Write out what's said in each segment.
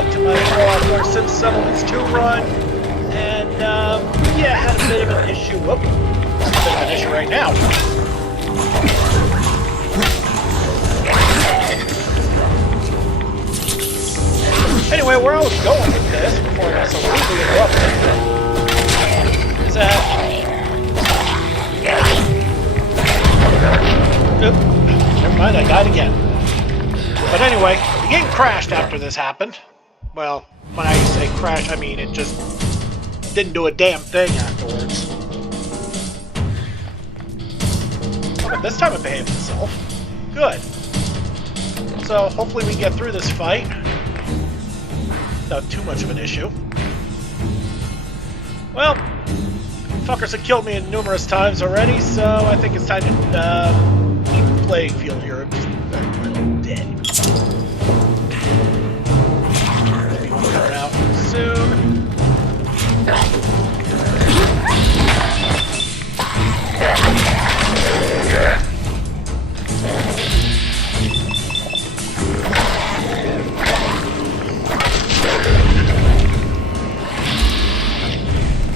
back to my Fallout 4 Sim Settlements 2 run, and yeah, had a bit of an issue. Whoop, a bit of an issue right now. Anyway, where I was going with this, before I got so rudely interrupted, is that... Oop, never mind, I died again. But anyway, the game crashed after this happened. Well, when I say crash, I mean it just didn't do a damn thing afterwards. Oh, but this time it behaved itself. Good. So hopefully we can get through this fight without too much of an issue. Well, fuckers have killed me numerous times already, so I think it's time to leave the playing field here. I'm just dead. Maybe we'll cut out soon.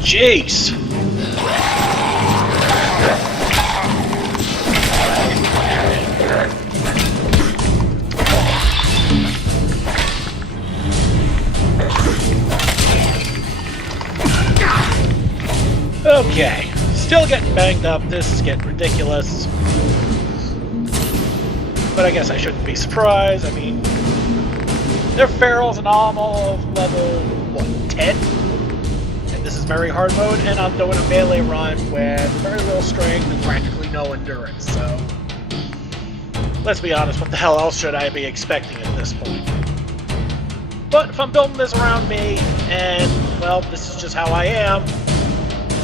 Jeez! Okay, still getting banged up. This is getting ridiculous. But I guess I shouldn't be surprised. I mean, they're ferals and all of level, what, 10? This is very hard mode, and I'm doing a melee run with very little strength and practically no endurance, so... Let's be honest, what the hell else should I be expecting at this point? But if I'm building this around me, and, well, this is just how I am,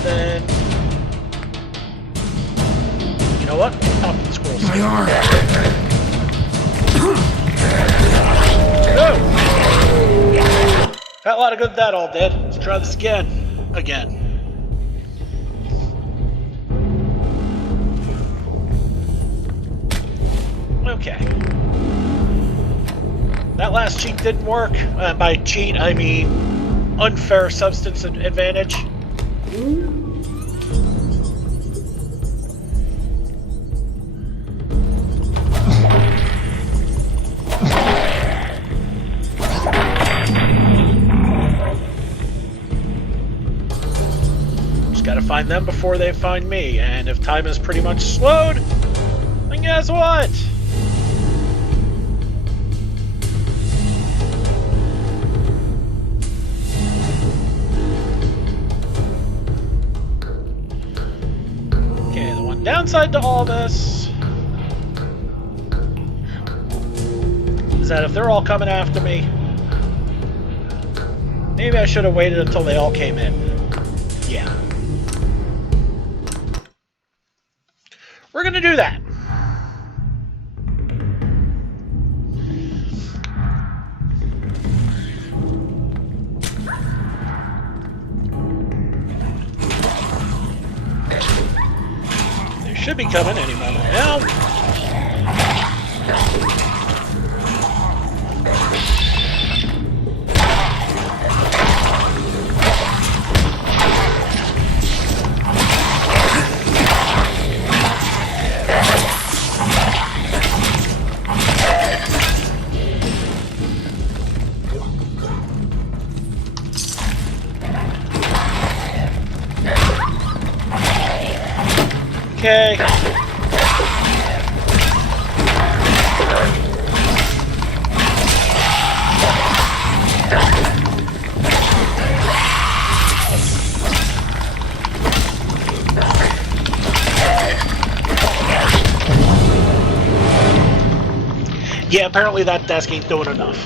then... You know what? Top of the scroll. My arm! No! Got a lot of good that all did. Let's try this again. Okay. That last cheat didn't work. By cheat, I mean unfair substance advantage. Gotta find them before they find me, and if time is pretty much slowed, then guess what? Okay, the one downside to all this is that if they're all coming after me, maybe I should have waited until they all came in. Yeah. We're gonna do that. They should be coming any moment now. Okay. Yeah, apparently that desk ain't doing enough.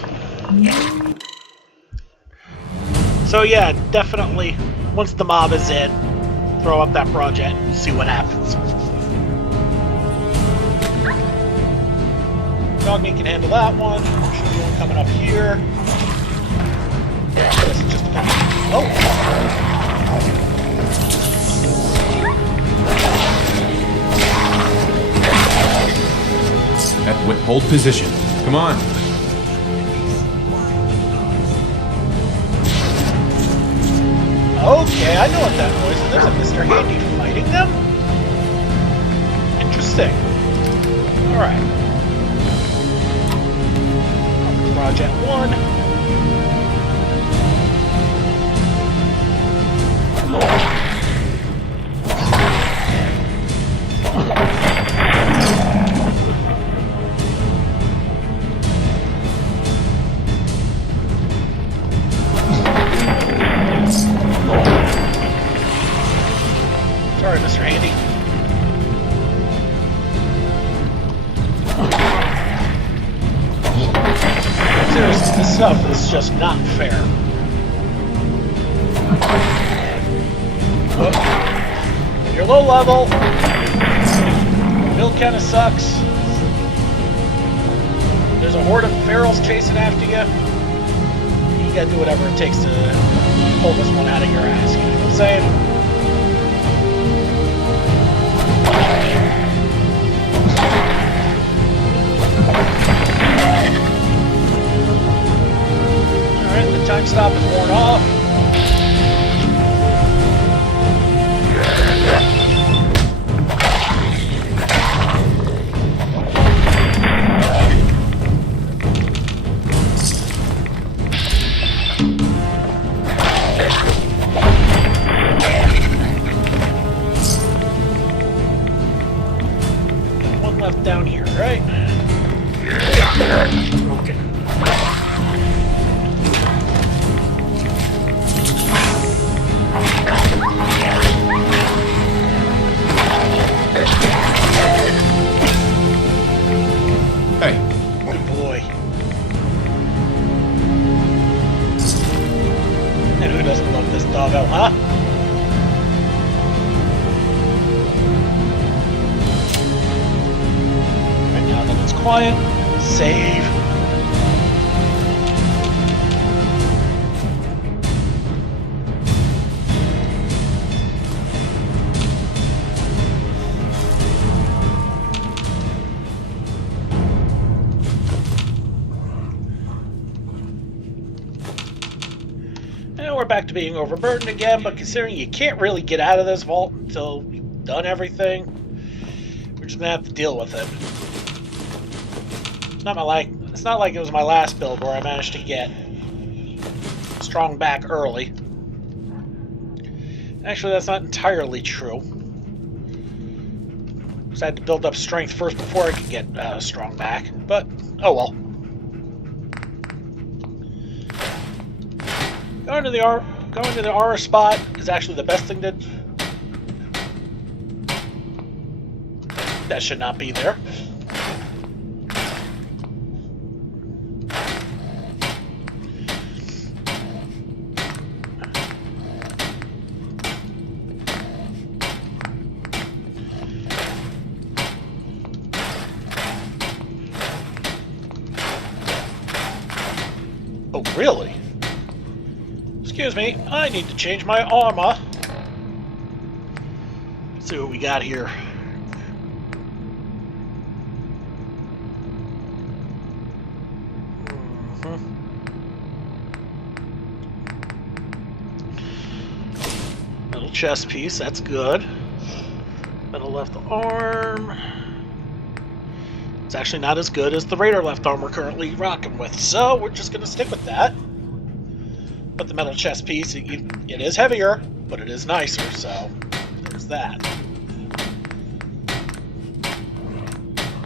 So yeah, definitely, once the mob is in, throw up that project and see what happens. Dogmeat can handle that one. Should be one coming up here. This is just oh! Hold position. Come on. I know what that noise is. There's a Mr. Handy fighting them? Interesting. Alright. Garage at 1. Sorry, Mr. Handy. Seriously, this stuff is just not fair. Oh. You're low level. Build kind of sucks. There's a horde of ferals chasing after you. You gotta do whatever it takes to pull this one out of your ass. You know what I'm saying? Alright, the time stop is worn off. One left down here, right? Okay. Hey. Good boy. And who doesn't love this doggo, huh? Right now that it's quiet, save. And we're back to being overburdened again, but considering you can't really get out of this vault until you've done everything, we're just gonna have to deal with it. It's not like it was my last build where I managed to get strong back early. Actually, that's not entirely true. Because I had to build up strength first before I could get strong back. But, oh well. Going to the armor spot is actually the best thing to... That should not be there. Oh, really? Excuse me, I need to change my armor. Let's see what we got here. Metal chest piece, that's good. Metal left arm. It's actually not as good as the Raider left arm we're currently rocking with, so we're just gonna stick with that. But the metal chest piece, it is heavier, but it is nicer, so there's that.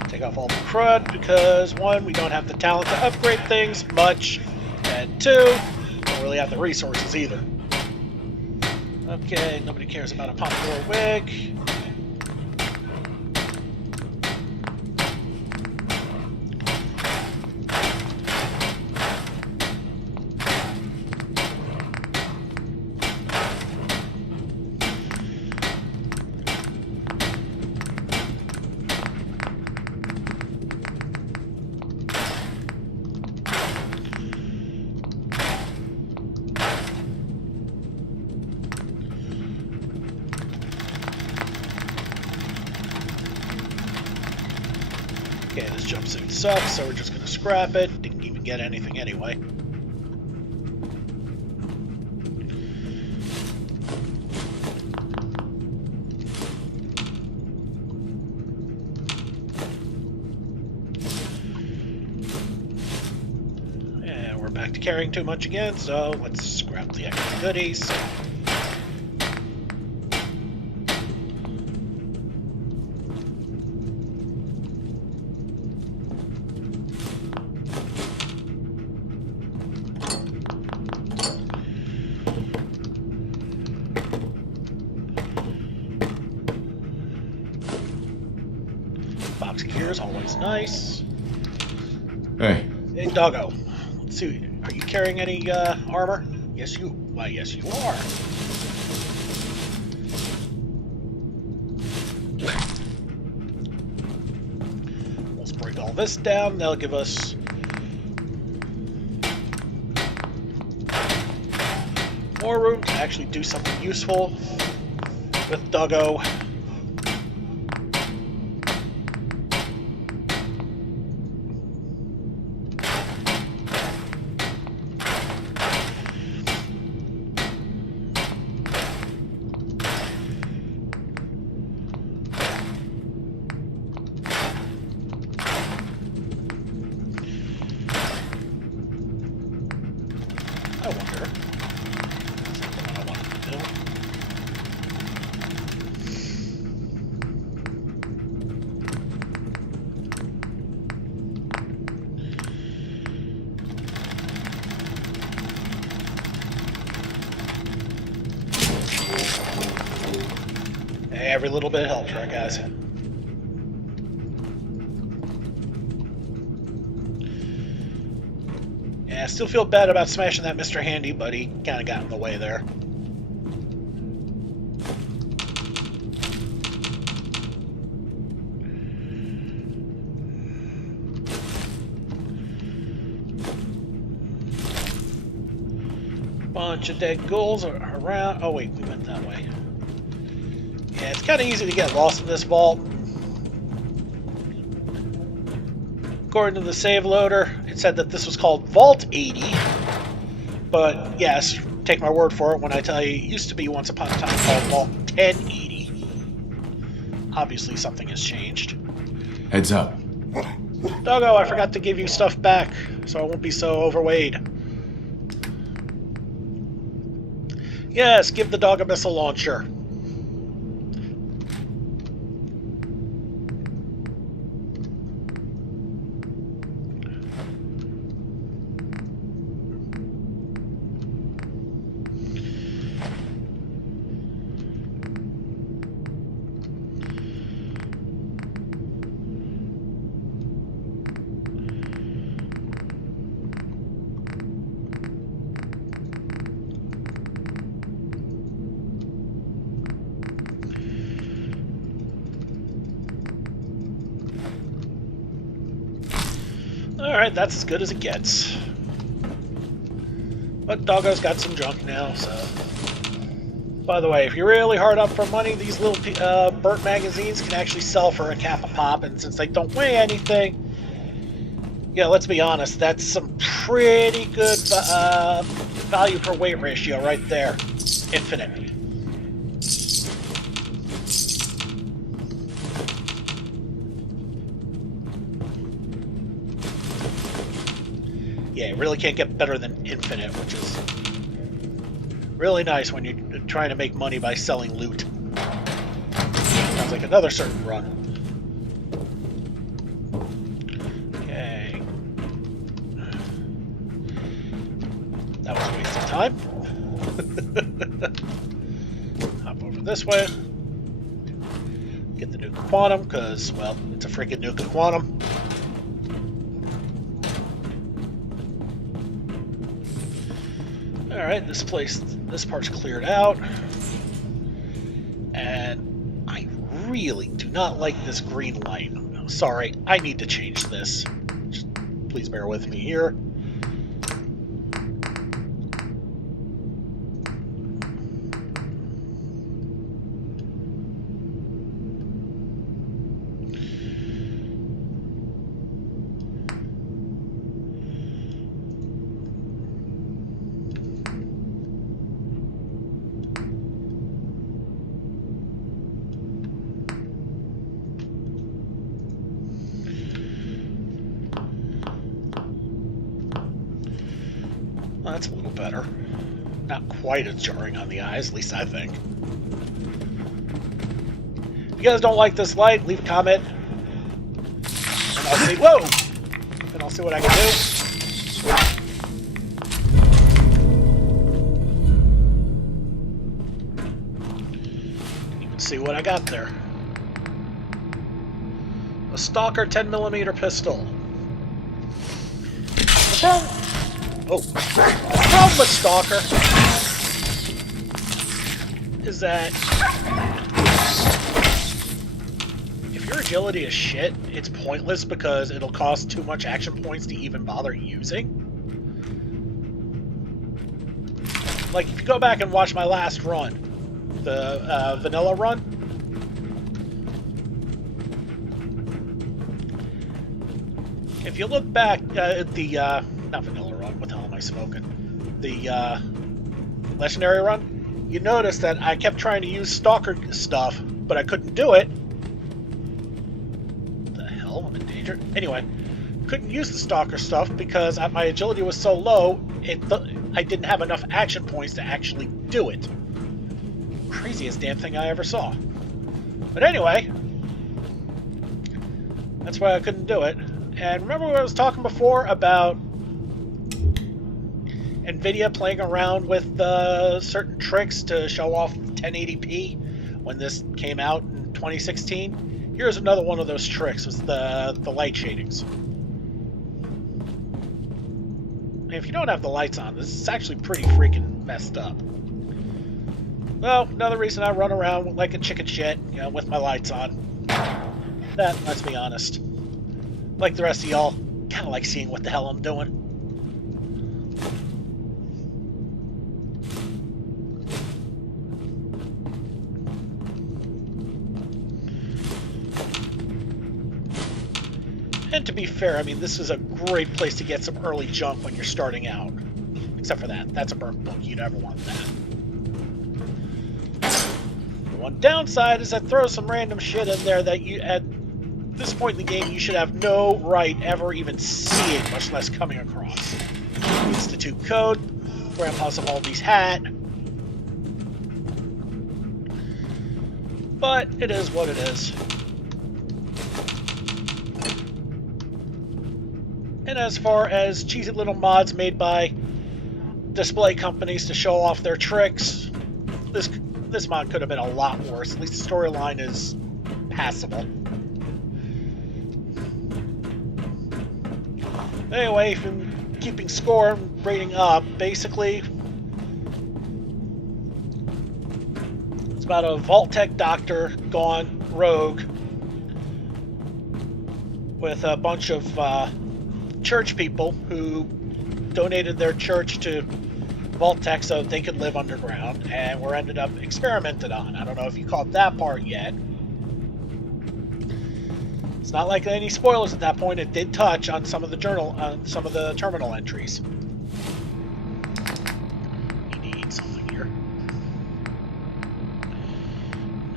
Take off all the crud, because 1, we don't have the talent to upgrade things much, and 2, we don't really have the resources either. Okay, nobody cares about a pompadour wig. Okay, this jumpsuit sucks, so we're just gonna scrap it. Didn't even get anything anyway. back to carrying too much again, so let's grab the extra goodies. Box of gears, always nice. Hey. Hey, doggo. Let's see. Are you carrying any armor? Yes, you. Why, yes, you are. Let's break all this down. That'll give us more room to actually do something useful with doggo. I wonder. Something I wanted to do. Every little bit helps, right, guys? Yeah, I still feel bad about smashing that Mr. Handy, but he kind of got in the way there. Bunch of dead ghouls are around. Oh wait, we went that way. Yeah, it's kind of easy to get lost in this vault. According to the save loader, it said that this was called Vault 80. But yes, take my word for it when I tell you it used to be once upon a time called Vault 1080. Obviously something has changed. Heads up. Doggo, I forgot to give you stuff back, so I won't be so overweighted. Yes, give the dog a missile launcher. Alright, that's as good as it gets. But Doggo's got some junk now, so... By the way, if you're really hard up for money, these little burnt magazines can actually sell for a cap a pop, and since they don't weigh anything... Yeah, let's be honest, that's some pretty good value per weight ratio right there. Infinite. Yeah, you really can't get better than infinite, which is really nice when you're trying to make money by selling loot. Sounds like another certain run. Okay. That was a waste of time. Hop over this way. Get the Nuka Quantum, because, well, it's a freaking Nuka Quantum. Alright, this part's cleared out. And I really do not like this green light. Sorry, I need to change this. Just please bear with me here. that's a little better. Not quite as jarring on the eyes, at least I think. If you guys don't like this light, leave a comment. And I'll see... Whoa! And I'll see what I can do. You can see what I got there. A Stalker 10mm pistol. The problem with Stalker is that if your agility is shit, it's pointless because it'll cost too much action points to even bother using. Like, if you go back and watch my last run, the vanilla run, if you look back at the, not vanilla run, what the hell am I smoking? The legendary run, you notice that I kept trying to use Stalker stuff, but I couldn't do it. What the hell? I'm in danger. Anyway, couldn't use the Stalker stuff because my agility was so low, I didn't have enough action points to actually do it. Craziest damn thing I ever saw. But anyway, that's why I couldn't do it. And remember what I was talking before about NVIDIA playing around with certain tricks to show off 1080p when this came out in 2016? Here's another one of those tricks, was the light shadings. And if you don't have the lights on, this is actually pretty freaking messed up. Well, another reason I run around like a chicken shit, you know, with my lights on. That, let's be honest. Like the rest of y'all, kind of like seeing what the hell I'm doing. And to be fair, I mean, this is a great place to get some early junk when you're starting out. Except for that. That's a burnt book. You never want that. The one downside is that throws some random shit in there that you, at this point in the game, you should have no right ever even seeing, much less coming across. Institute code, Grandpa Savaldi's hat. But it is what it is. And as far as cheesy little mods made by display companies to show off their tricks, this mod could have been a lot worse. At least the storyline is passable. Anyway, if you're keeping score and rating up, basically, it's about a Vault-Tec doctor gone rogue with a bunch of church people who donated their church to Vault-Tec so they could live underground, and were ended up experimented on. I don't know if you caught that part yet. It's not like any spoilers at that point. It did touch on some of the terminal entries. You need something here.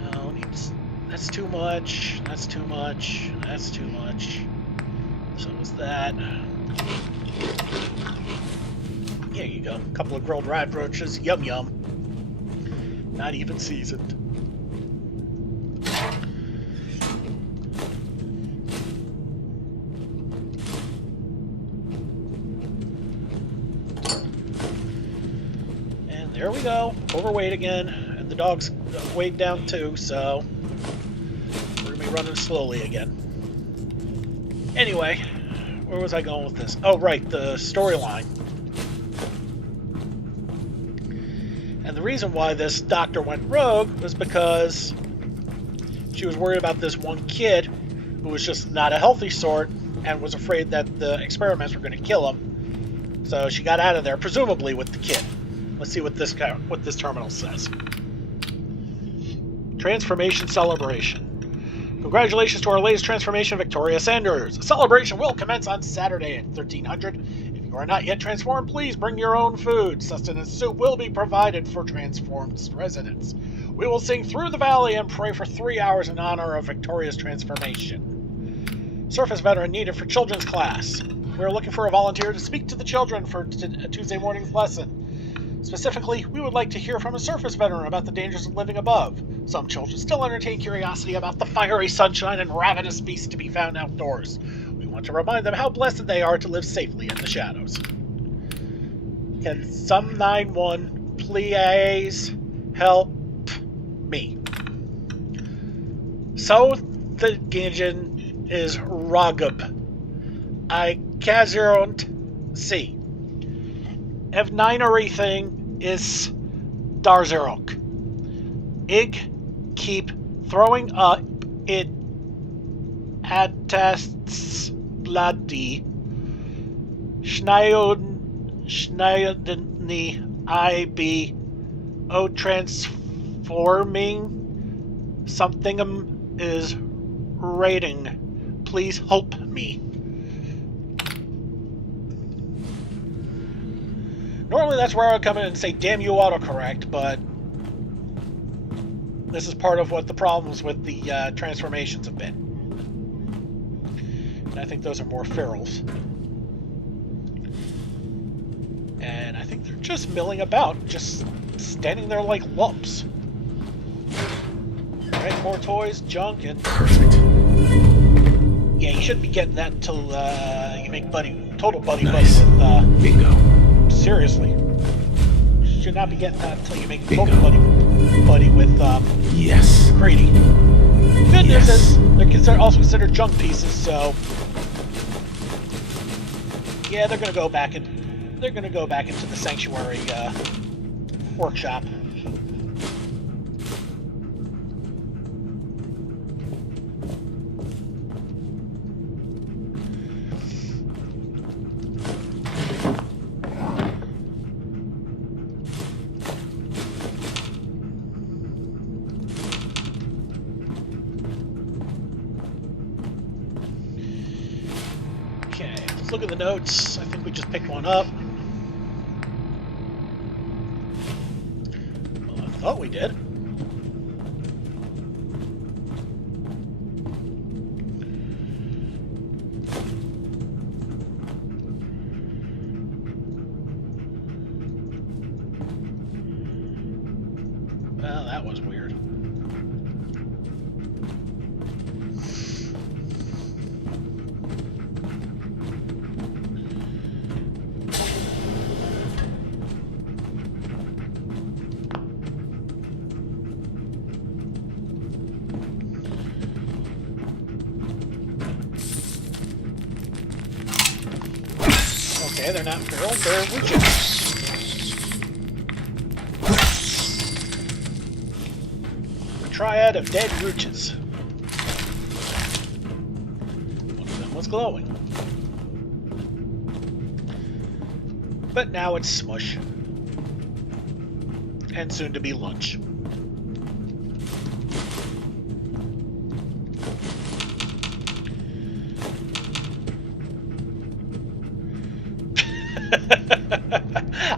No, that's too much. That's too much. That's too much. So was that. There you go. A couple of grilled radroaches. Yum yum. Not even seasoned. And there we go. Overweight again. And the dog's weighed down too, so we're going to be running slowly again. Anyway, where was I going with this? Oh, right, the storyline. And the reason why this doctor went rogue was because she was worried about this one kid who was just not a healthy sort and was afraid that the experiments were going to kill him. So she got out of there, presumably with the kid. Let's see what this terminal says. Transformation celebration. Congratulations to our latest transformation, Victoria Sanders. The celebration will commence on Saturday at 1300. If you are not yet transformed, please bring your own food. Sustenance soup will be provided for transformed residents. We will sing Through the Valley and pray for 3 hours in honor of Victoria's transformation. Surface veteran needed for children's class. We're looking for a volunteer to speak to the children for Tuesday morning's lesson. Specifically, we would like to hear from a surface veteran about the dangers of living above. Some children still entertain curiosity about the fiery sunshine and ravenous beasts to be found outdoors. We want to remind them how blessed they are to live safely in the shadows. Can some 9-1 please help me? So the Gingen is Ragub. I can't see. If nine or anything is Darzerok. Ig keep throwing up it attests bloody Schneideni I be o transforming something is rating. Please help me. Normally that's where I would come in and say, damn you autocorrect, but this is part of what the problems with the transformations have been. And I think those are more ferals. And I think they're just milling about, just standing there like lumps. Alright, more toys, junk, and... Perfect. Yeah, you shouldn't be getting that until you make total buddy Nice. with... Bingo. Seriously. You should not be getting that until you make total buddy with Yes. Grady. Good news Yes. is they're also considered junk pieces, so yeah, they're gonna go back into the sanctuary workshop. Look at the notes. I think we just picked one up. Well, I thought we did. Well, that was weird. Okay, they're not feral, they're witches. A triad of dead roaches. One of them was glowing. But now it's smush. And soon to be lunch.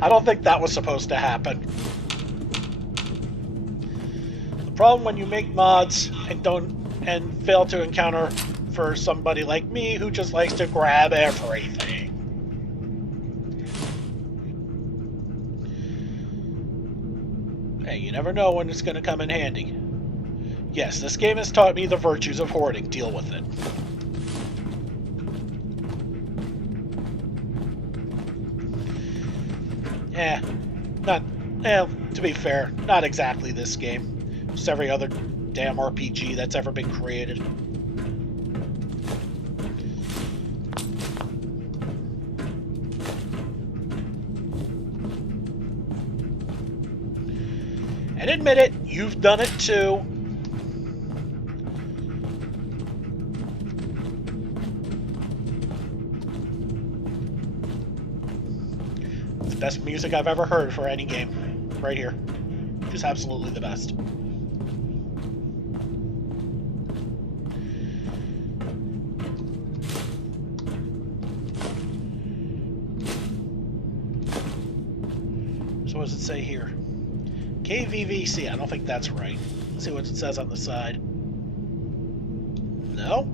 I don't think that was supposed to happen. The problem when you make mods and fail to encounter for somebody like me who just likes to grab everything. Hey, you never know when it's going to come in handy. Yes, this game has taught me the virtues of hoarding. Deal with it. To be fair, not exactly this game. Just every other damn RPG that's ever been created. And admit it, you've done it too. It's the best music I've ever heard for any game. Right here. Just absolutely the best. So what does it say here? KVVC. I don't think that's right. Let's see what it says on the side. No?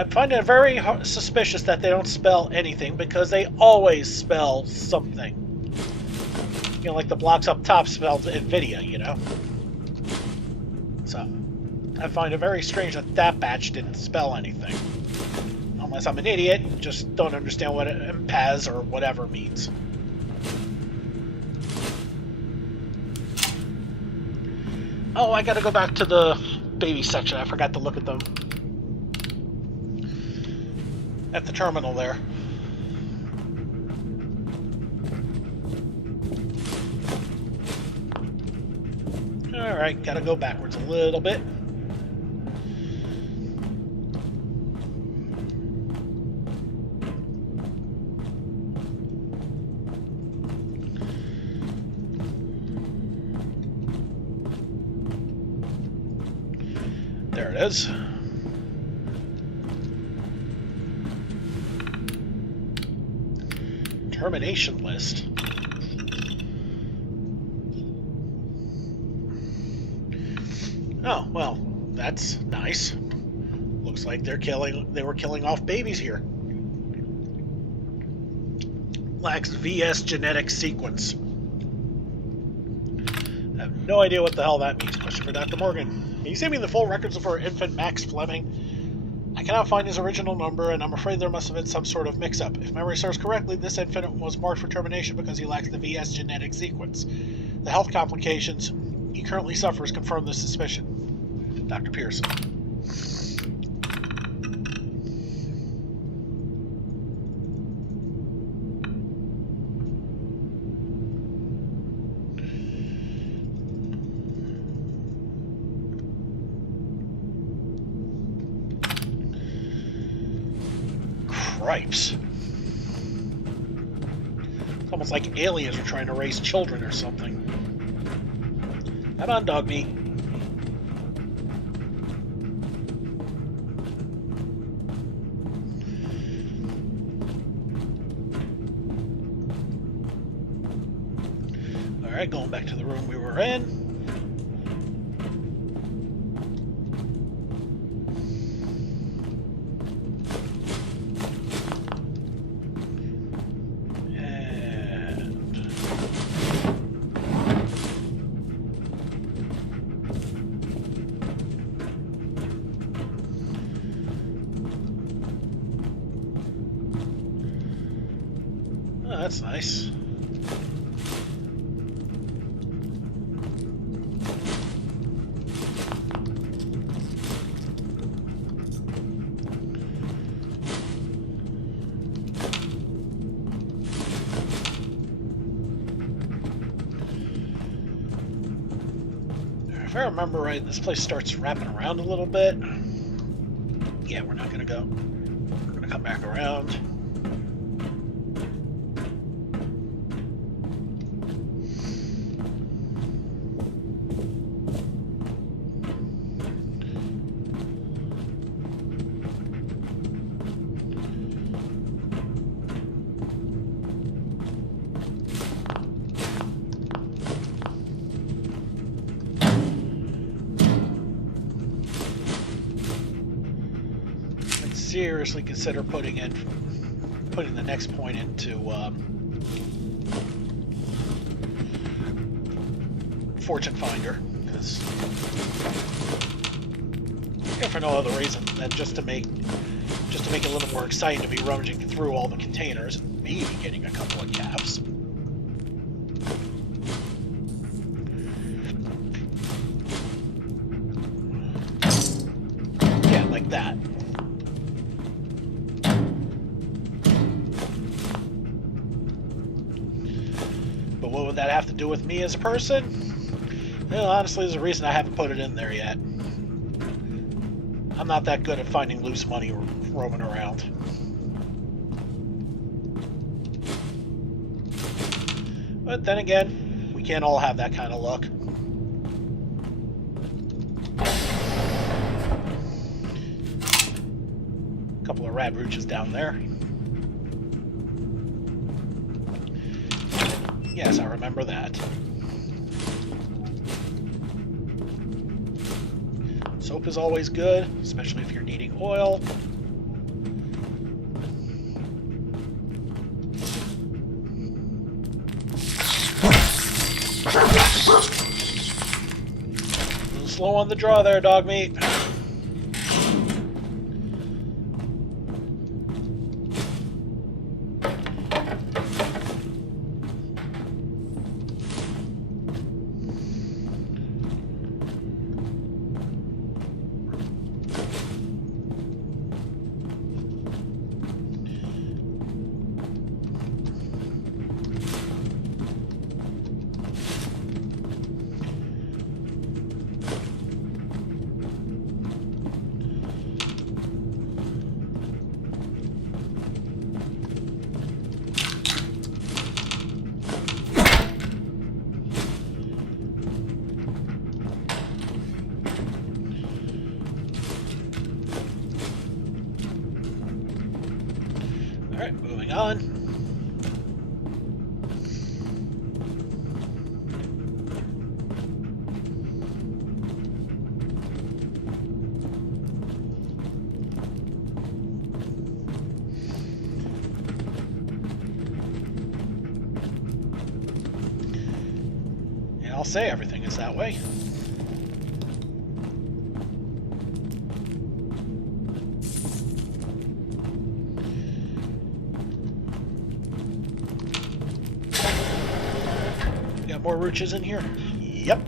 I find it very suspicious that they don't spell anything, because they always spell something. You know, like the blocks up top spelled NVIDIA, you know? So, I find it very strange that that batch didn't spell anything. Unless I'm an idiot, just don't understand what MPAS or whatever means. Oh, I gotta go back to the baby section. I forgot to look at them. At the terminal there. Alright, gotta go backwards a little bit. There it is. Termination list. Oh, well, that's nice. Looks like they were killing off babies here. Lacks VS genetic sequence. I have no idea what the hell that means. Question for Dr. Morgan. Can you send me the full records of our infant Max Fleming? I cannot find his original number, and I'm afraid there must have been some sort of mix-up. If memory serves correctly, this infant was marked for termination because he lacks the VS genetic sequence. The health complications he currently suffers confirm this suspicion. Dr. Pearson. Cripes. It's almost like aliens are trying to raise children or something. Come on, dog meat. Alright, going back to the room we were in. That's nice. If I remember right, this place starts wrapping around a little bit. Yeah, we're not gonna go. We're gonna come back around. Seriously consider putting the next point into Fortune Finder, because if for no other reason than just to make it a little more exciting to be rummaging through all the containers and maybe getting a couple of calves. Yeah, like that. What would that have to do with me as a person? Well, honestly, there's a reason I haven't put it in there yet. I'm not that good at finding loose money roaming around. But then again, we can't all have that kind of luck. A couple of rad roaches down there. Yes, I remember that. Soap is always good, especially if you're needing oil. slow on the draw there, dog meat. Alright, moving on. And I'll say everything is that way. Got more roaches in here? Yep.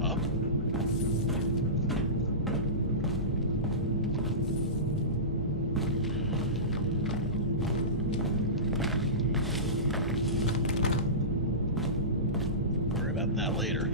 Huh? Worry about that later.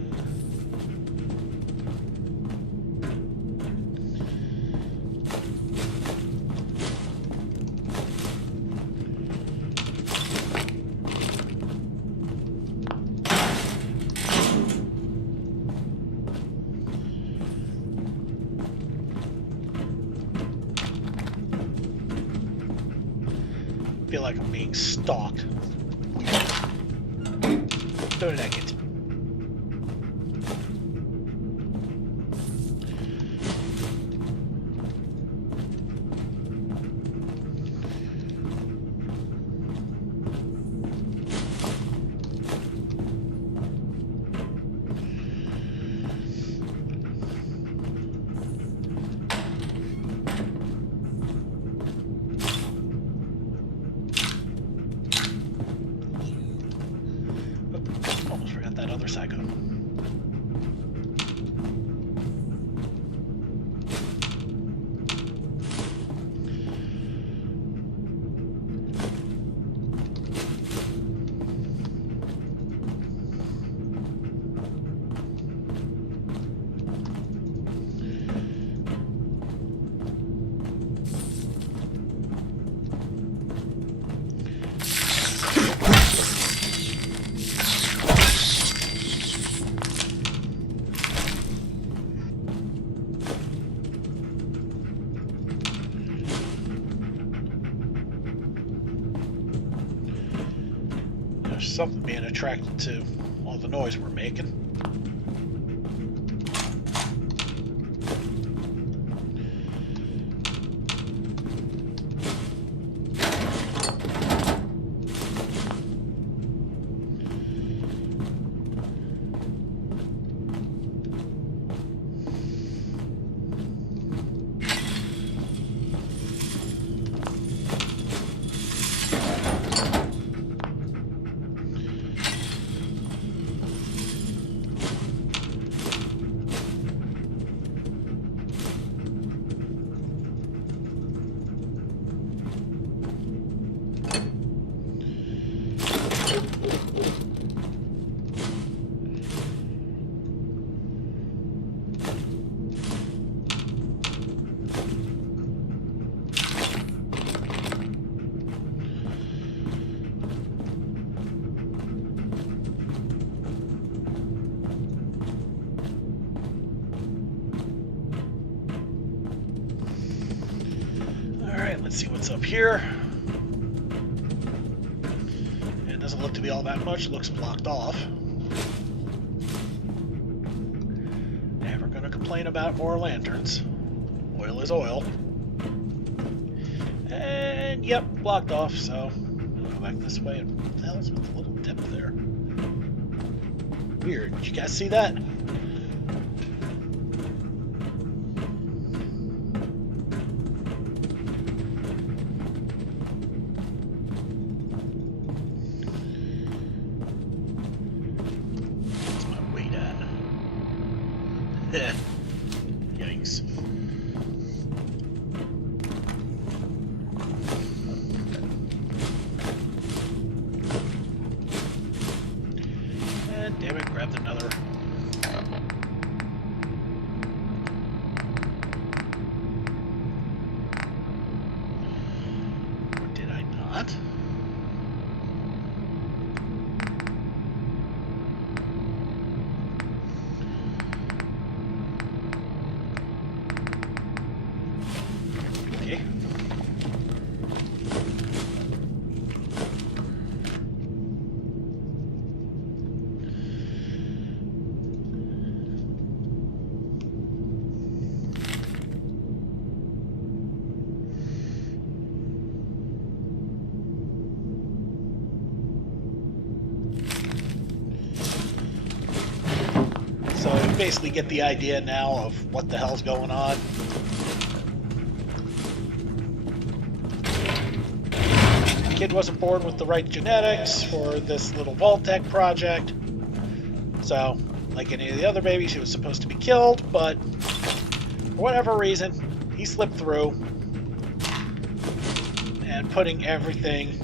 I feel like I'm being stalked. So did I get? Almost forgot that other psycho. There's something being attracted to all the noise we're making. Let's see what's up here. It doesn't look to be all that much. It looks blocked off. complain about more lanterns. Oil is oil. And yep, blocked off, so I'll go back this way. What the hell's with the little dip there? Weird. Did you guys see that? What's my weight at? Yikes. And damn it, grabbed another. Or did I not? Okay. So you basically get the idea now of what the hell's going on. The kid wasn't born with the right genetics for this little Vault-Tec project. So, like any of the other babies, he was supposed to be killed, but for whatever reason, he slipped through and putting everything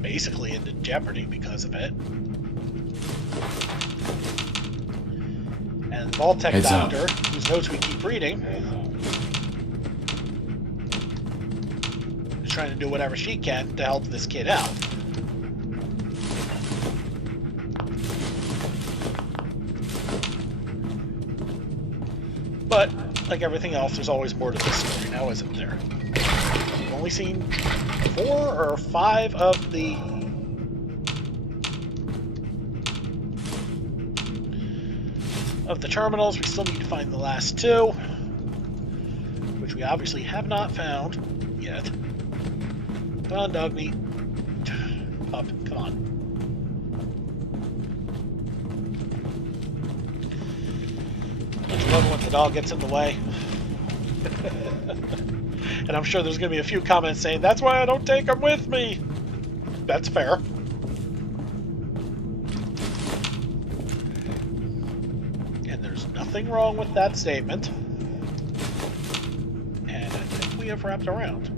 basically into jeopardy because of it. And the Vault-Tec Heads up. doctor, whose notes we keep reading, is trying to do whatever she can to help this kid out. But, like everything else, there's always more to this story now, isn't there? We've only seen 4 or 5 of the terminals. We still need to find the last 2, which we obviously have not found yet. Come on, dog meat. Pup, come on. Don't you love it when the dog gets in the way? And I'm sure there's going to be a few comments saying, that's why I don't take him with me. That's fair. Nothing wrong with that statement. And I think we have wrapped around.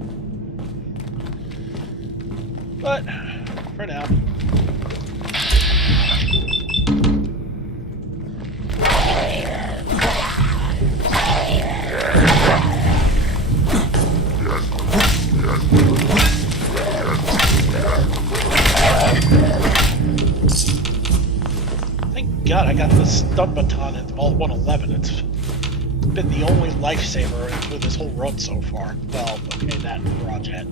But, for now. Thank God I got the stun baton at Vault 111. It's been the only lifesaver through this whole run so far. Well, okay, that project.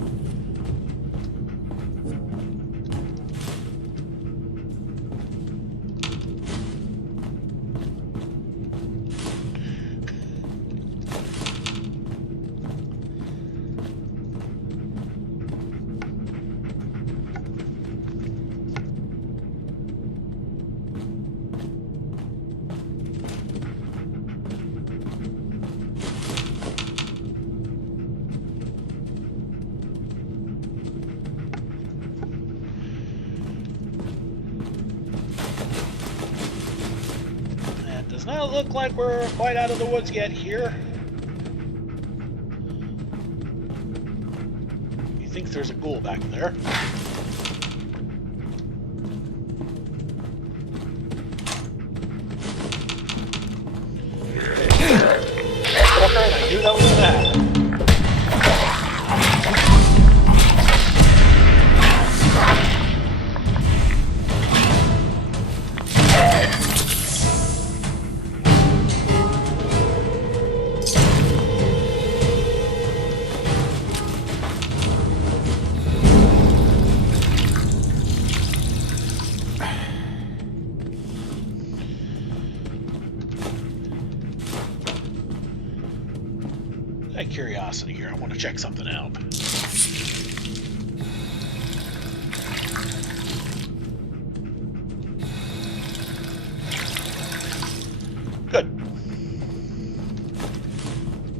Does not look like we're quite out of the woods yet here. You think there's a ghoul back there? Fucker, and I knew that was gonna happen. curiosity here. I want to check something out. Good.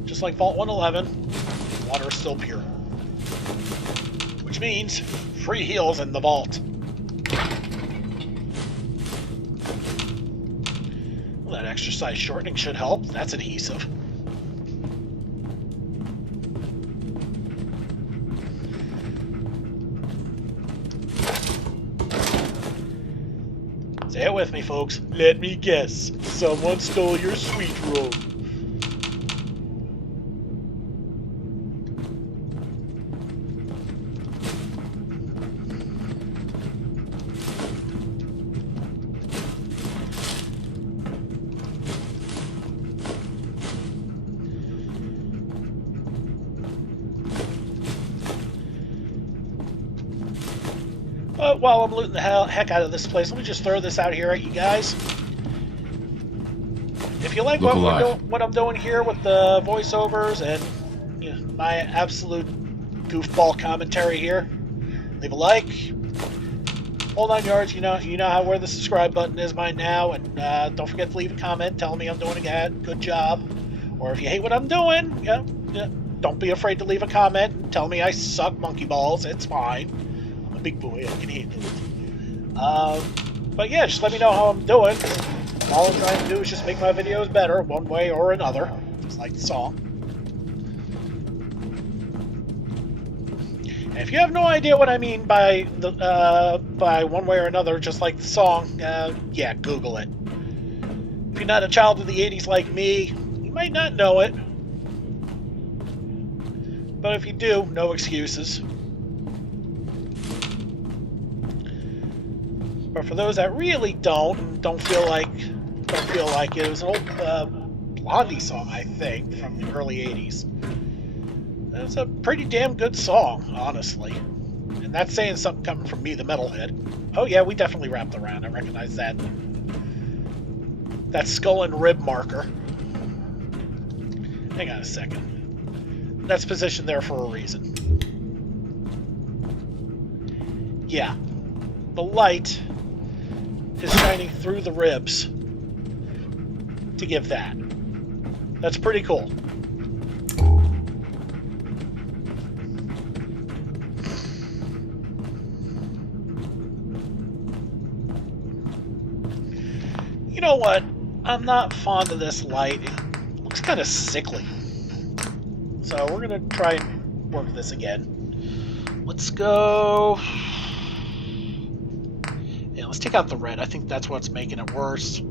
Just like Vault 111, water is still pure. Which means free heals in the vault. Well, that exercise shortening should help. That's adhesive. Say it with me, folks. Let me guess. Someone stole your sweet roll. But while I'm looting the heck out of this place, let me just throw this out here at you guys. If you like what I'm doing here with the voiceovers and my absolute goofball commentary here, leave a like. Hold on, yards. You know where the subscribe button is by now, and don't forget to leave a comment telling me I'm doing a good job. Or if you hate what I'm doing, don't be afraid to leave a comment and tell me I suck monkey balls. It's fine. Big boy, I can handle it. But yeah, just let me know how I'm doing. All I'm trying to do is just make my videos better, one way or another, just like the song. And if you have no idea what I mean by one way or another, just like the song, yeah, Google it. If you're not a child of the 80s like me, you might not know it. But if you do, no excuses. But for those that really don't feel like it was an old Blondie song, I think, from the early 80s. It's a pretty damn good song, honestly. And that's saying something coming from me, the metalhead. Oh yeah, we definitely wrapped around. I recognize that. That skull and rib marker. Hang on a second. That's positioned there for a reason. Yeah. The light is shining through the ribs to give that. That's pretty cool. You know what? I'm not fond of this light. It looks kind of sickly. So we're going to try and work this again. Let's go... Yeah, let's take out the red. I think that's what's making it worse.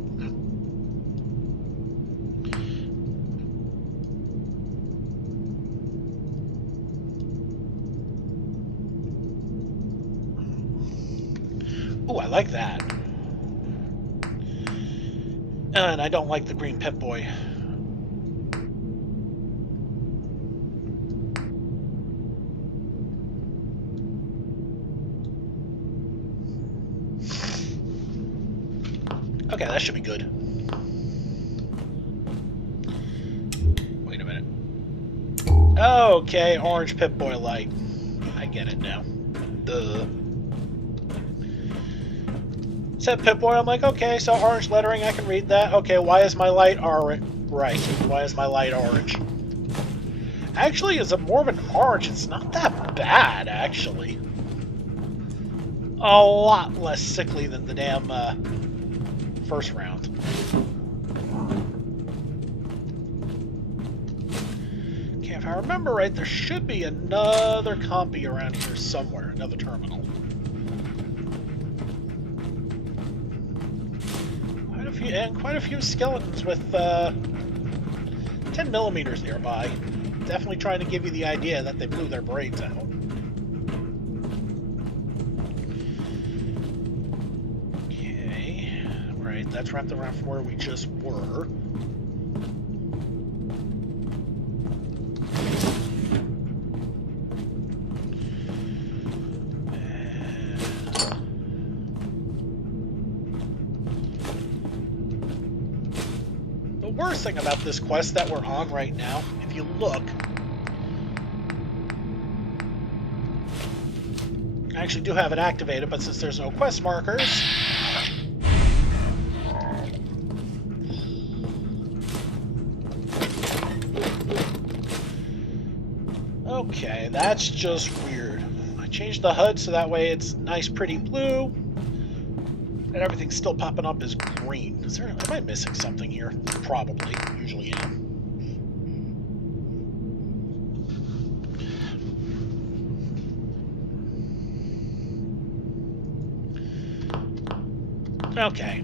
Ooh, I like that. And I don't like the green Pip-Boy. Okay, that should be good. Wait a minute. Okay, orange Pip-Boy light. I get it now. Duh. Said Pip-Boy, I'm like, okay, so orange lettering, I can read that. Okay, why is my light orange? Right, why is my light orange? Actually, it's more of an orange. It's not that bad, actually. A lot less sickly than the damn, first round. Okay, if I remember right, there should be another compy around here somewhere, another terminal. Quite a few skeletons with 10 millimeters nearby. Definitely trying to give you the idea that they blew their brains out. Right, that's wrapped around from where we just were. The worst thing about this quest that we're on right now, if you look, I actually do have it activated, but since there's no quest markers... Okay, that's just weird. I changed the HUD so that way it's nice, pretty blue, and everything's still popping up as green. Am I missing something here? Probably. Usually am. Okay.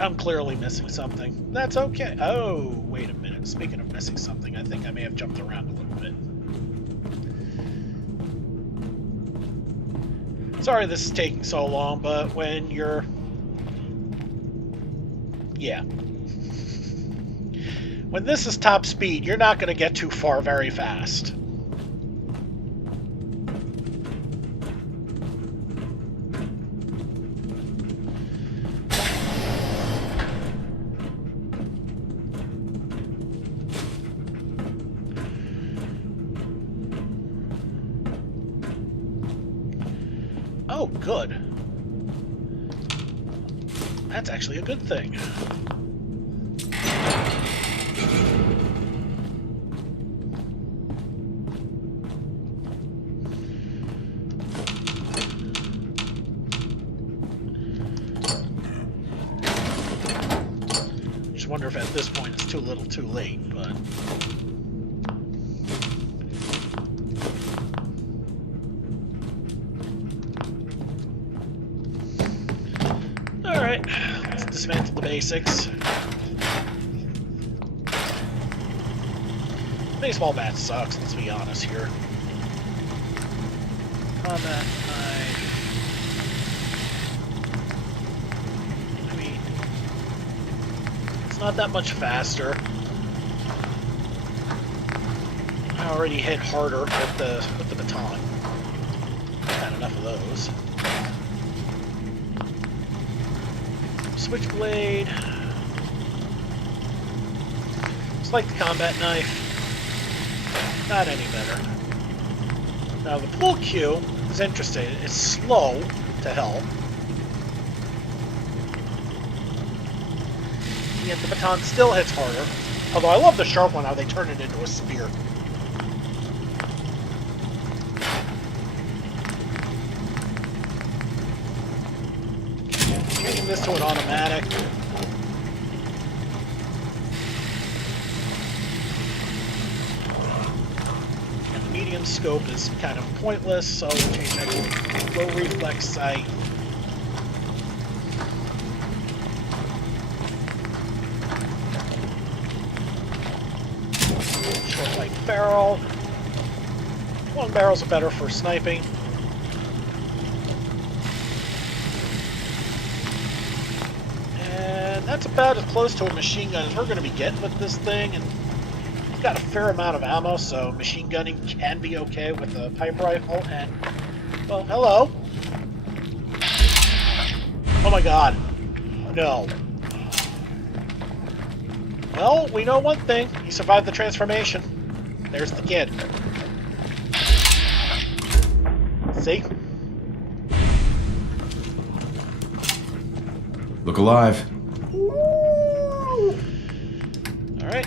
I'm clearly missing something. That's okay. Oh, wait a minute. Speaking of missing something, I think I may have jumped around a little bit. Sorry this is taking so long, but when you're... Yeah. When this is top speed, you're not going to get too far very fast. Oh, good. That's actually a good thing. Just wonder if at this point it's too little too late, but... Alright, let's dismantle the basics. Baseball bat sucks, let's be honest here. Combat knife. I mean, it's not that much faster. I already hit harder with the baton. Had enough of those. Switchblade. It's like the combat knife. Not any better. Now the pull cue is interesting. It's slow to hell. Yet the baton still hits harder. Although I love the sharp one, how they turn it into a spear. Changing this to an automatic. And the medium scope is kind of pointless, so we'll change that to low reflex sight. Short light barrel. Long barrels are better for sniping. That's about as close to a machine gun as we're going to be getting with this thing, and it's got a fair amount of ammo, so machine gunning can be okay with a pipe rifle, and, well, hello. Oh my god. No. Well, we know one thing. He survived the transformation. There's the kid. See? Look alive. Alright.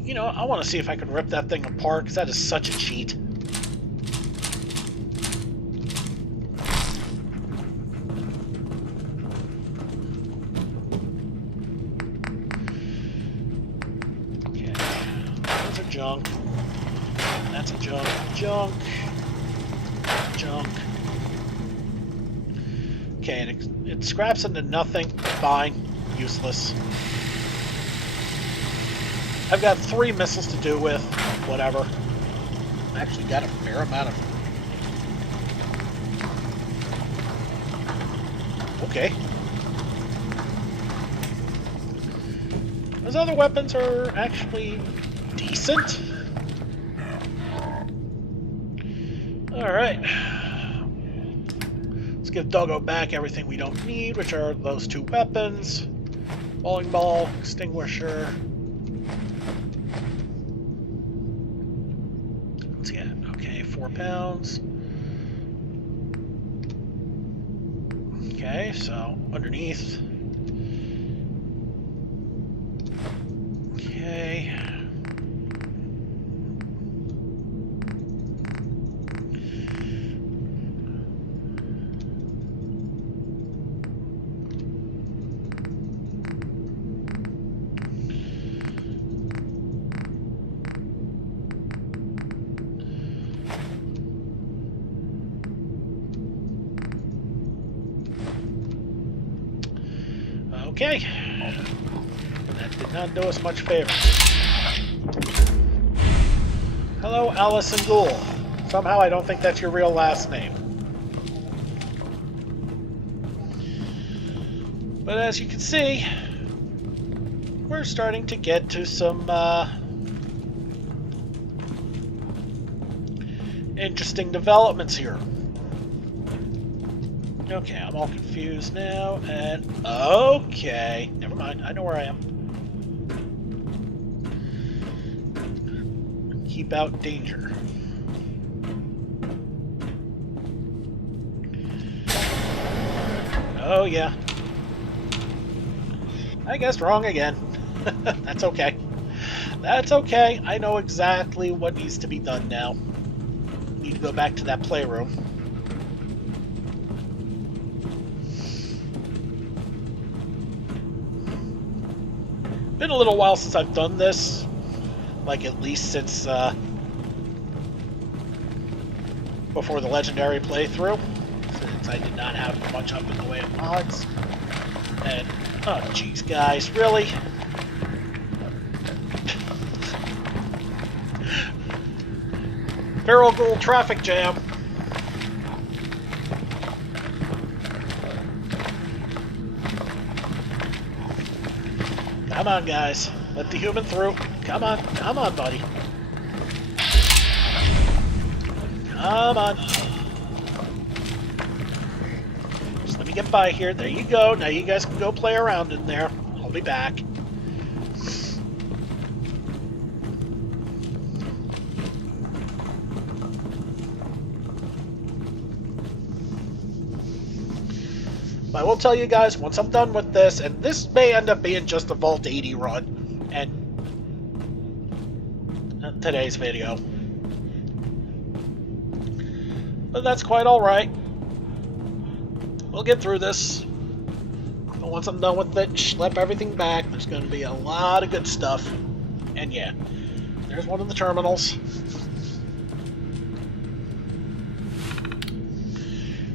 You know, I want to see if I can rip that thing apart, because that is such a cheat. Okay. Those are junk. That's a junk. Junk. Junk. Okay, and it scraps into nothing. Fine. Useless. I've got 3 missiles to do with. Whatever. I actually got a fair amount of... Okay. Those other weapons are actually decent. Alright. Let's give Doggo back everything we don't need, which are those 2 weapons. Bowling ball, extinguisher. Let's get Okay, 4 pounds. Okay, so underneath. Okay. Okay. That did not do us much favor. Hello, Allison Gould. Somehow I don't think that's your real last name. But as you can see, we're starting to get to some interesting developments here. Okay, I'm all confused now, and okay, never mind, I know where I am. Keep out danger. Oh yeah. I guess wrong again. That's okay. That's okay, I know exactly what needs to be done now. Need to go back to that playroom. Been a little while since I've done this, like at least since before the legendary playthrough, since I did not have much up in the way of mods. And oh jeez, guys, really? Feral Ghoul traffic jam. Come on, guys. Let the human through. Come on, buddy. Come on. Just let me get by here. There you go. Now you guys can go play around in there. I'll be back. I will tell you guys, once I'm done with this, and this may end up being just a Vault 80 run, and today's video. But that's quite alright. We'll get through this. But once I'm done with it, schlep everything back. There's going to be a lot of good stuff. And yeah, there's one of the terminals.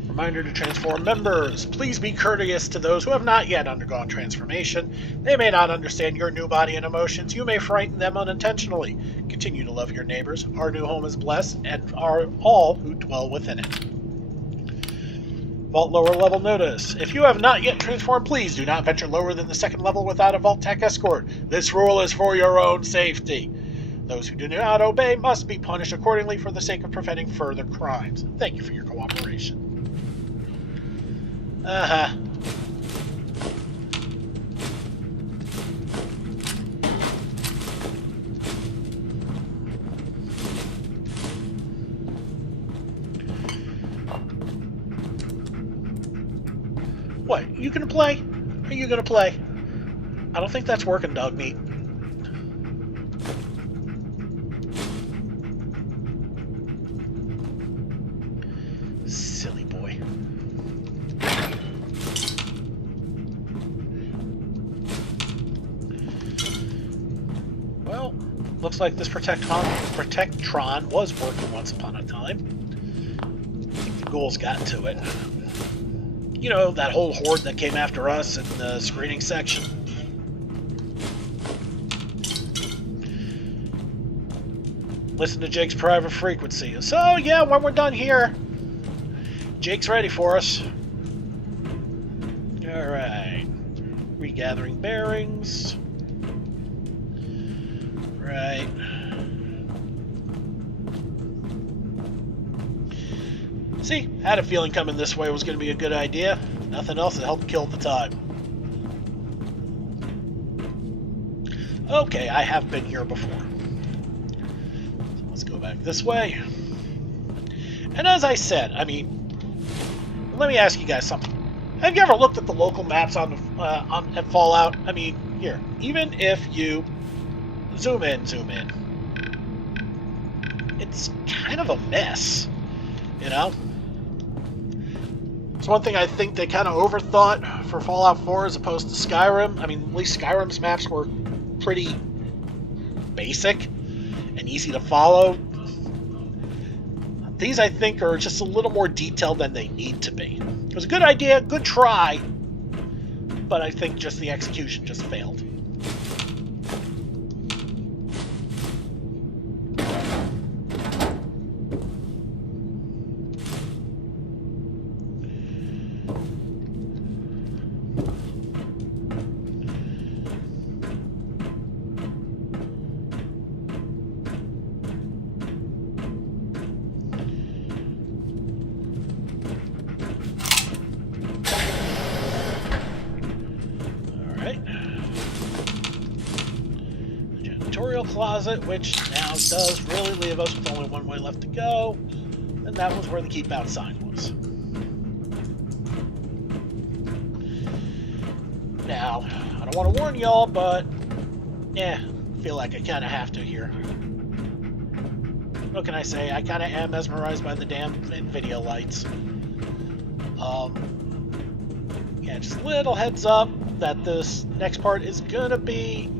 Reminder to transform members. Please be courteous to those who have not yet undergone transformation. They may not understand your new body and emotions. You may frighten them unintentionally. Continue to love your neighbors. Our new home is blessed, and are all who dwell within it. Vault lower level notice. If you have not yet transformed, please do not venture lower than the second level without a Vault Tech escort. This rule is for your own safety. Those who do not obey must be punished accordingly for the sake of preventing further crimes. Thank you for your cooperation. Uh-huh. What? You gonna play? Are you gonna play? I don't think that's working, dog meat. Silly boy. Well, looks like this Protectron was working once upon a time. I think the ghouls got to it. You know, that whole horde that came after us in the screening section. Listen to Jake's private frequency. So, yeah, when we're done here, Jake's ready for us. Alright. Regathering bearings. Right. See, had a feeling coming this way was going to be a good idea. Nothing else to help kill the time. Okay, I have been here before. So let's go back this way. And as I said, I mean, let me ask you guys something. Have you ever looked at the local maps on at Fallout? I mean, here, even if you zoom in, it's kind of a mess, you know? It's one thing I think they kind of overthought for Fallout 4 as opposed to Skyrim. I mean, at least Skyrim's maps were pretty basic and easy to follow. These, I think, are just a little more detailed than they need to be. It was a good idea, good try, but I think just the execution just failed. Closet, which now does really leave us with only one way left to go, and that was where the keep out sign was. Now, I don't want to warn y'all, but I feel like I kind of have to here. What can I say? I kind of am mesmerized by the damn NVIDIA lights. Yeah, just a little heads up that this next part is gonna be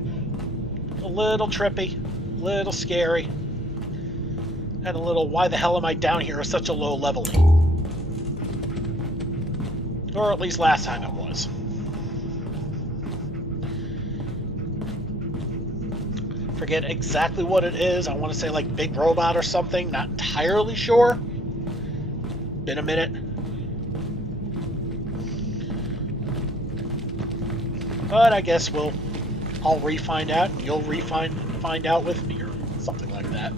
a little trippy, a little scary, and a little why the hell am I down here at such a low leveling? Or at least last time it was. Forget exactly what it is. I want to say like Big Robot or something, not entirely sure. Been a minute. But I guess I'll find out, and you'll find out with me, or something like that.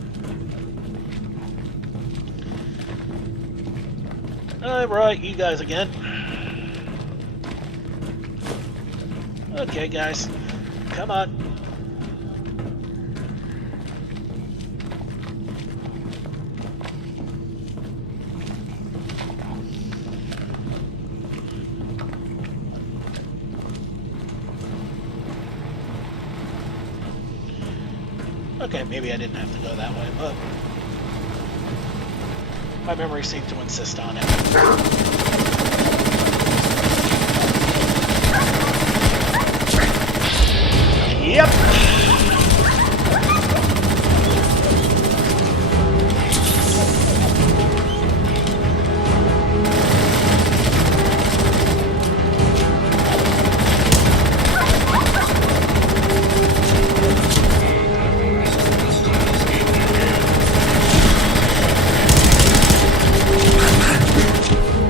Alright, you guys again. Okay, guys. Come on. Okay, maybe I didn't have to go that way, but my memory seemed to insist on it. Yep.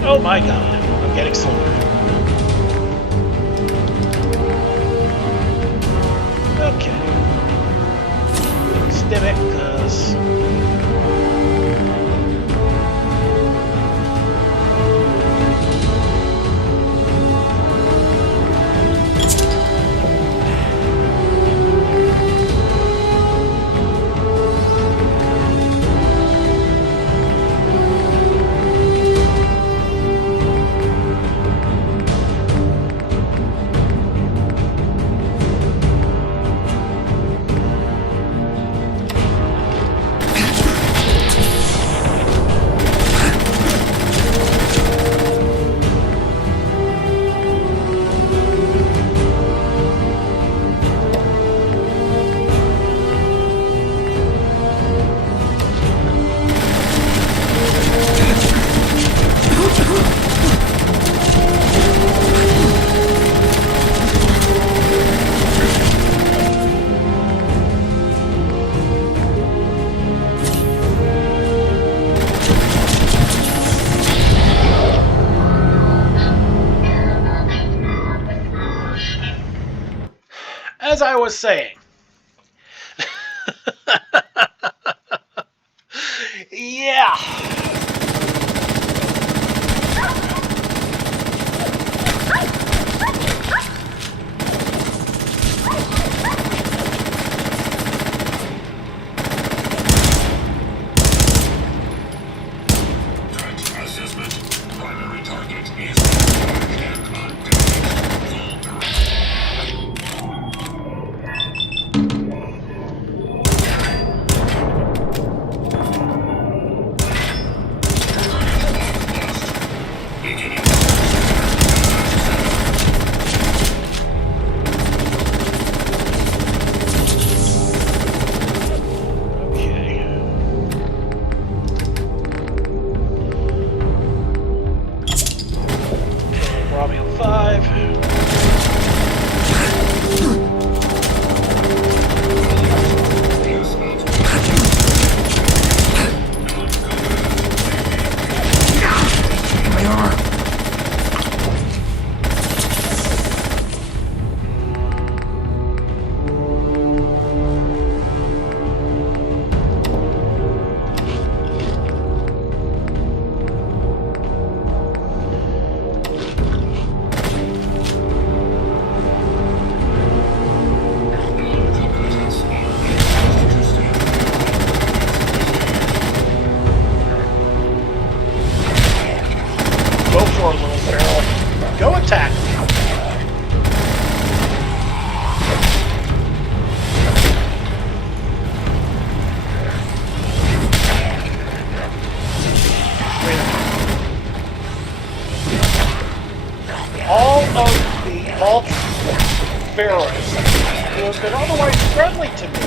Oh my god, I'm getting slower. Okay. Stim it, cause... as I was saying, yeah. Go attack me. Wait a minute. All of the alt pharaohs who have been otherwise friendly to me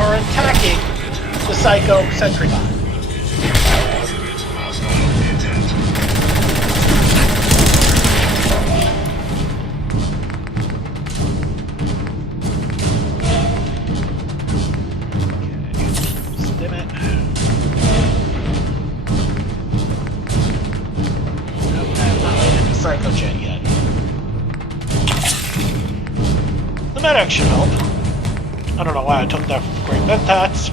are attacking the Psycho Sentry Bot. Stim it. Nope, I'm not in the Psycho Jet yet. The medic should help. I don't know why I took that from the Great Mentats.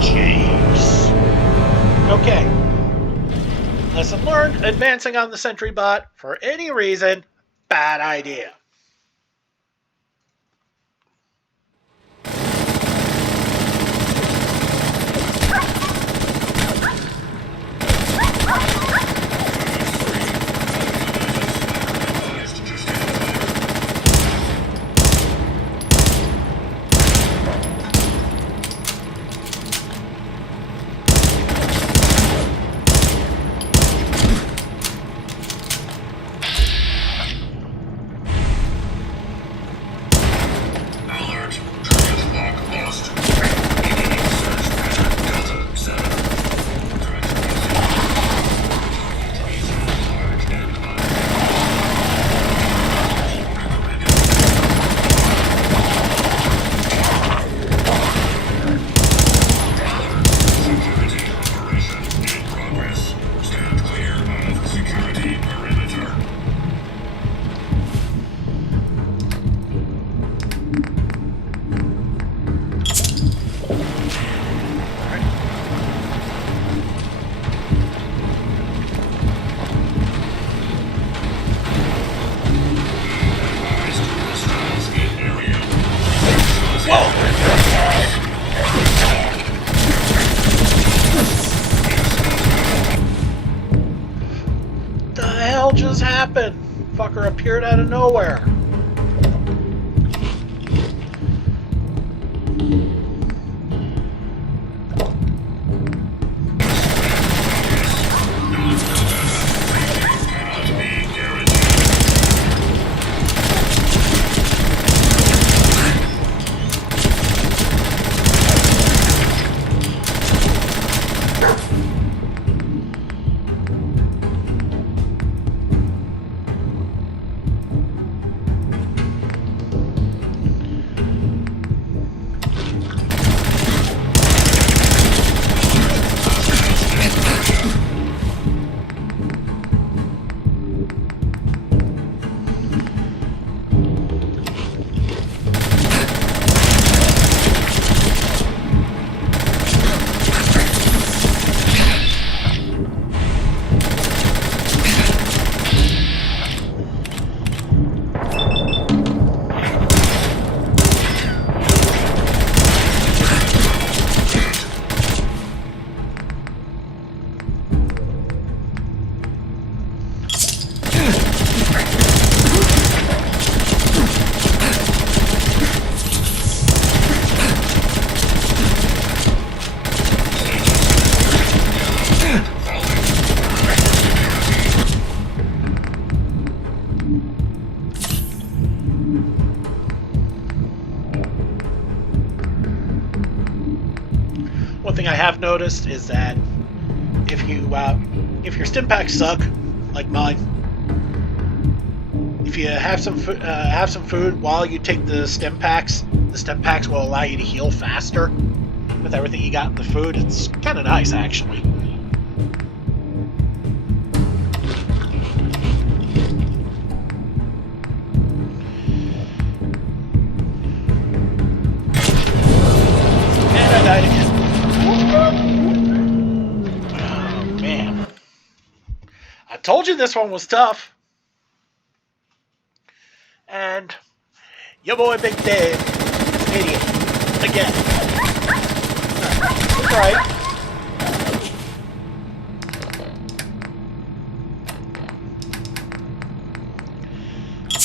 Jeez. Okay. Lesson learned, advancing on the sentry bot for any reason, bad idea. The hell just happened? Fucker appeared out of nowhere. One thing I have noticed is that if your stim packs suck, like mine, if you have some food while you take the stim packs will allow you to heal faster with everything you got in the food. It's kind of nice, actually. And I died again. told you this one was tough. And your boy Big Dave, idiot, again. Right.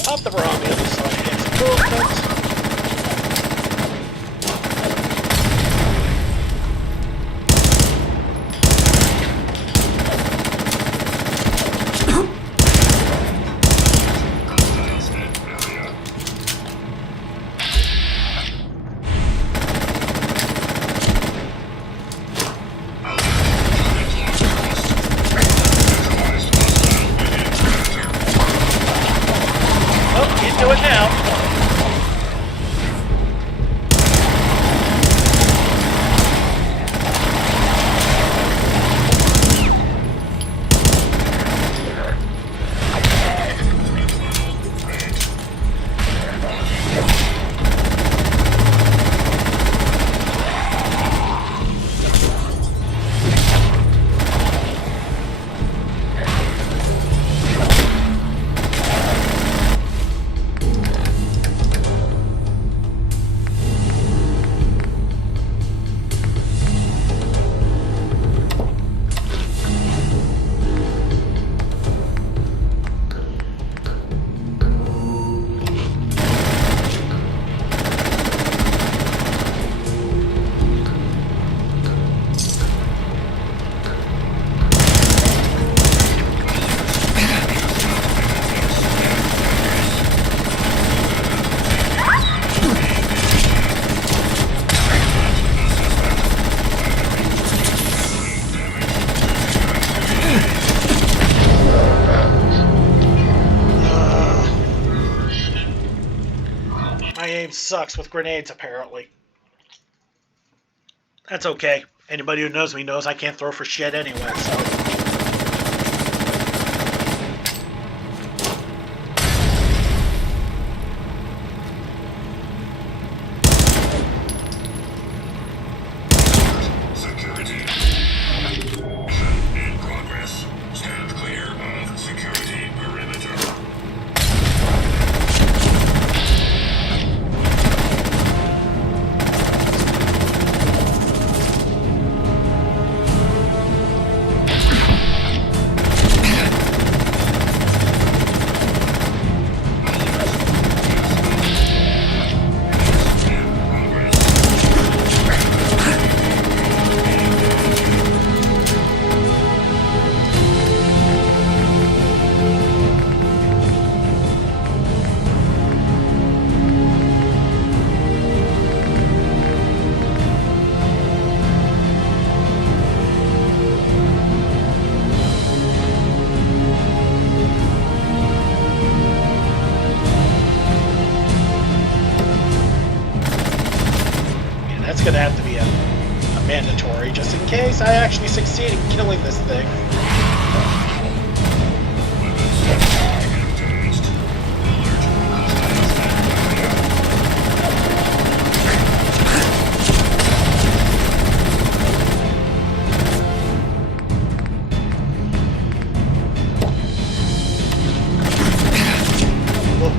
Pop the bra on the other side and get some movement. Do it now. My aim sucks with grenades, apparently. That's okay. Anybody who knows me knows I can't throw for shit anyway, so... Security. In progress. Stand clear of security perimeter. That's gonna have to be a mandatory, just in case I actually succeed in killing this thing. Engaged. Alert.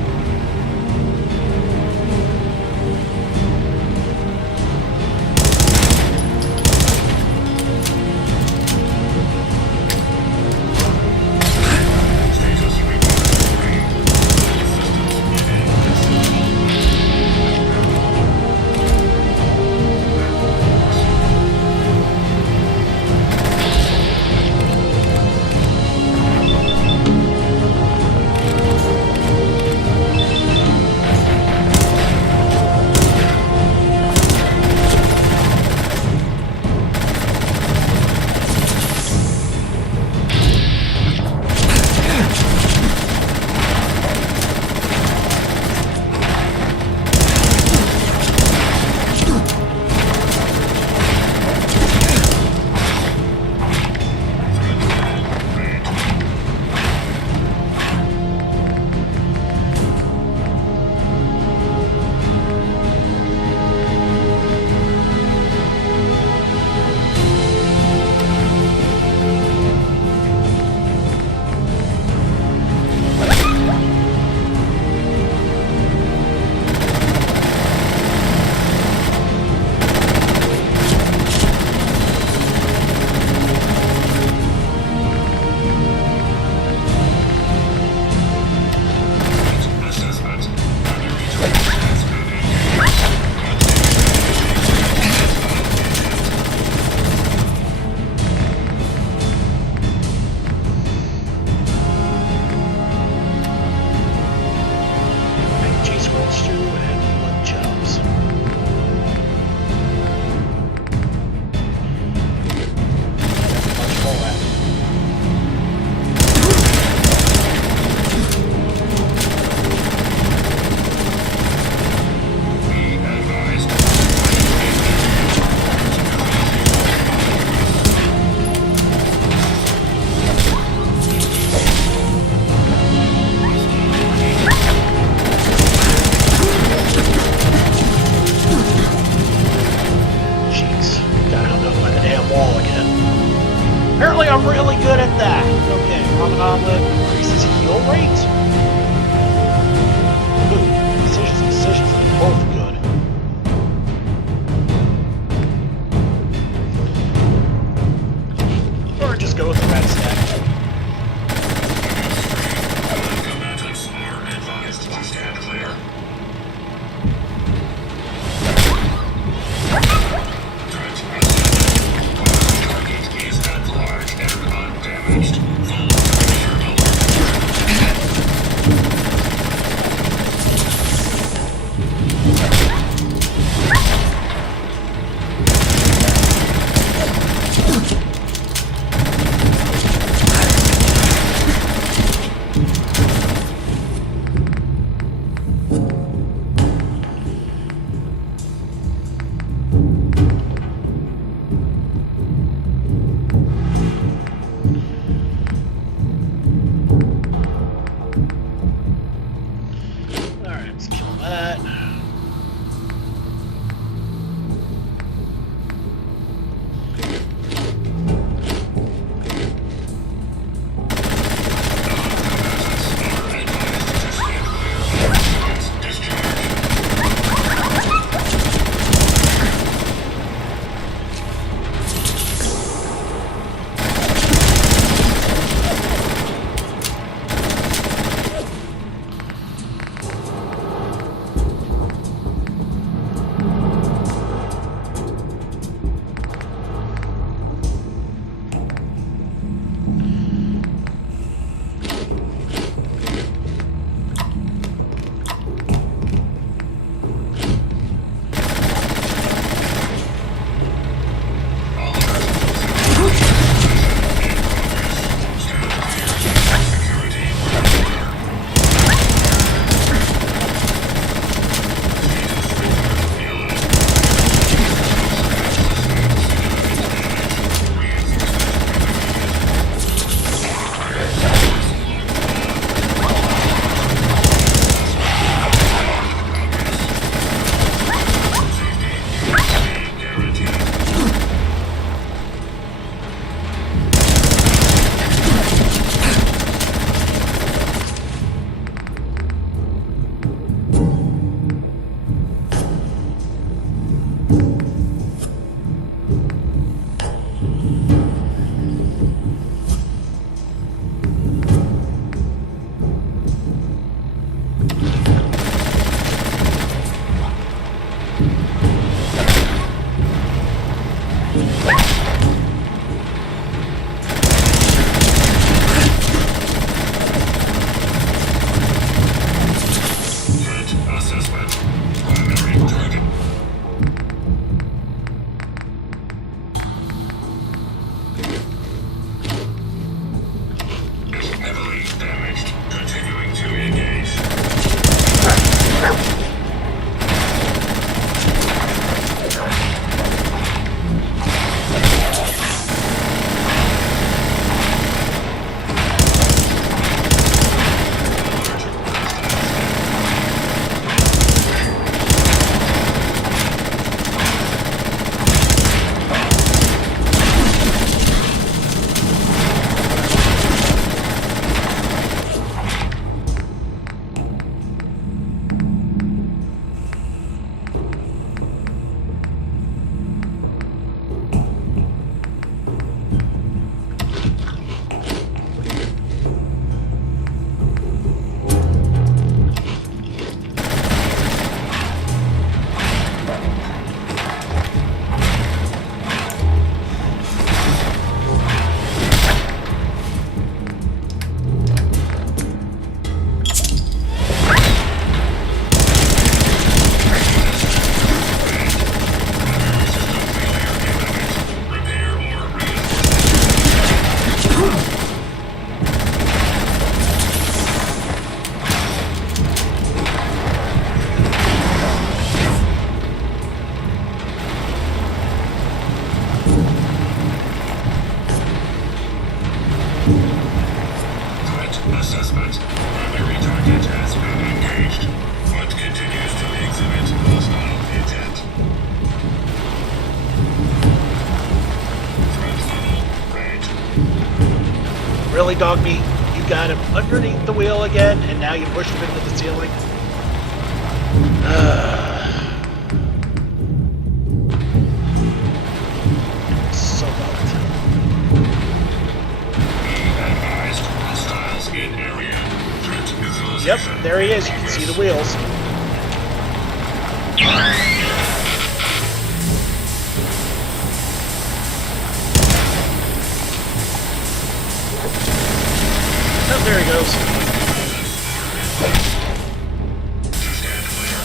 really, dog meat? You got him underneath the wheel again, and now you push him into the ceiling? So bugged. Advised, hostiles in area. Threat visualization. Yep, there he is. You can see the wheels. Oh, there he goes. Stand clear.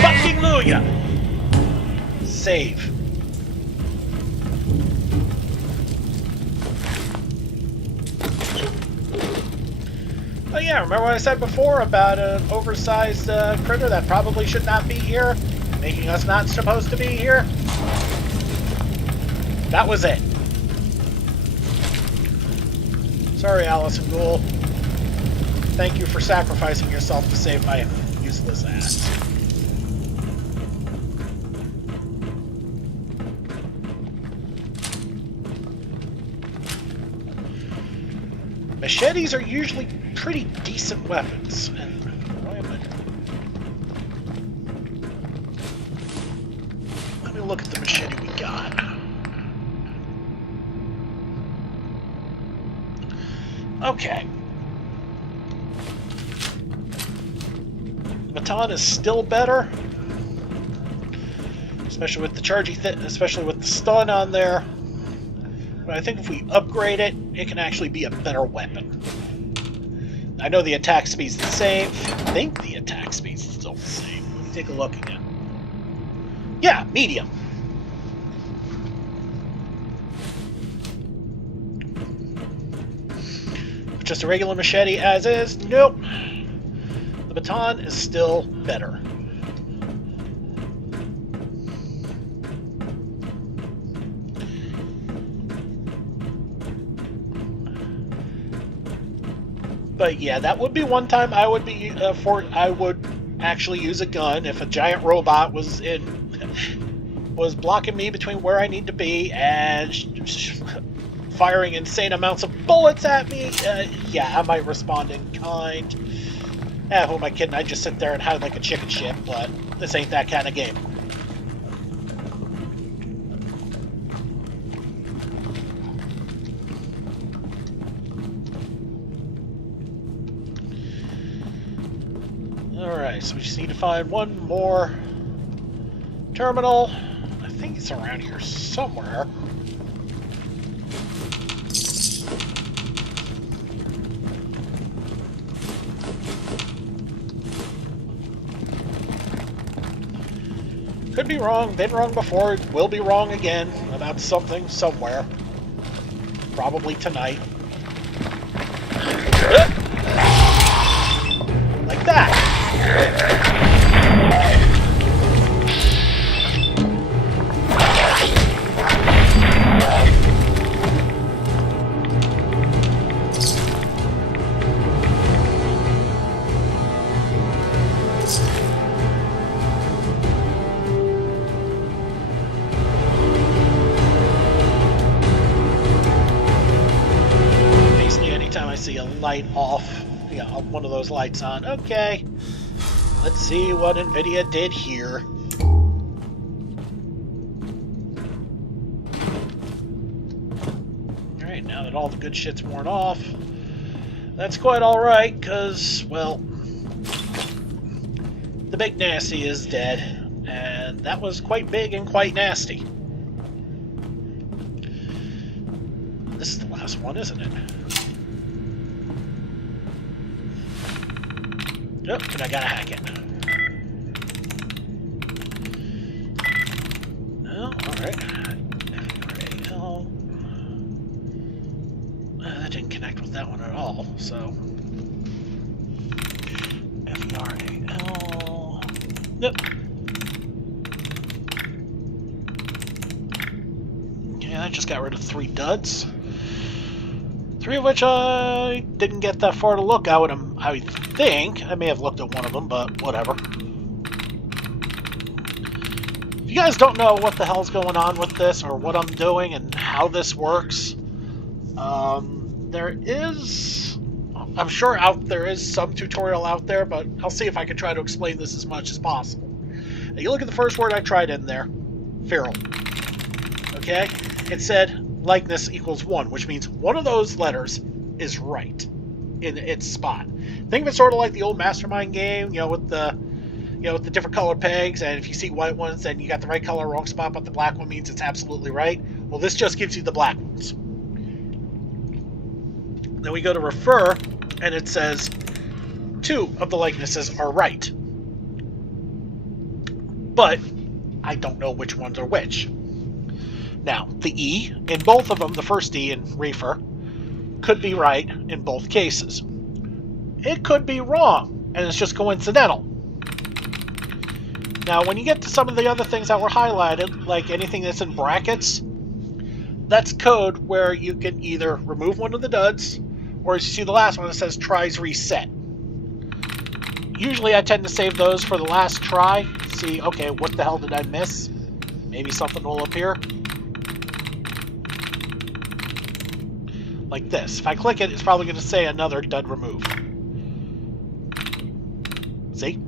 Hallelujah! Save. Oh yeah, remember what I said before about an oversized critter that probably should not be here, making us not supposed to be here? That was it. Sorry, Allison Gould. Thank you for sacrificing yourself to save my useless ass. Machetes are usually pretty decent weapons. And why am I... Let me look at the machete we got. Okay. Baton is still better, especially with the especially with the stun on there. But I think if we upgrade it, it can actually be a better weapon. I know the attack speed's the same. I think the attack speed's still the same. Let me take a look again. Yeah, medium. Just a regular machete as is? Nope. The baton is still better. But yeah, that would be one time I would be I would actually use a gun if a giant robot was blocking me between where I need to be and firing insane amounts of bullets at me. Yeah, I might respond in kind. Who am I kidding? I just sit there and hide like a chicken shit, but this ain't that kind of game. Alright, so we just need to find one more terminal. I think it's around here somewhere. Could be wrong, been wrong before, will be wrong again about something somewhere. Probably tonight. Like that. light off. Yeah, one of those lights on. Okay. Let's see what NVIDIA did here. Alright, now that all the good shit's worn off, that's quite alright, because, well, the big nasty is dead, and that was quite big and quite nasty. This is the last one, isn't it? Yep, and I gotta hack it. Oh, alright. FURAL. That didn't connect with that one at all, so. FURAL. Yep. Yeah, I just got rid of 3 duds. 3 of which I didn't get that far to look. I think I may have looked at one of them, but whatever. If you guys don't know what the hell's going on with this, or what I'm doing, and how this works, there is, I'm sure there is some tutorial out there, but I'll see if I can try to explain this as much as possible. Now, you look at the first word I tried in there, feral. Okay? It said likeness equals 1, which means one of those letters is right in its spot. Think of it sort of like the old Mastermind game, with the different color pegs, and if you see white ones, then you got the right color, wrong spot, but the black one means it's absolutely right. Well, this just gives you the black ones. Then we go to refer, and it says 2 of the likenesses are right. But I don't know which ones are which. Now, the E in both of them, the first E in refer, could be right in both cases. It could be wrong, and it's just coincidental. Now, when you get to some of the other things that were highlighted, like anything that's in brackets, that's code where you can either remove one of the duds, or as you see the last one, it says tries reset. Usually I tend to save those for the last try. See, okay, what the hell did I miss? Maybe something will appear. Like this. If I click it, it's probably going to say another dud remove. See?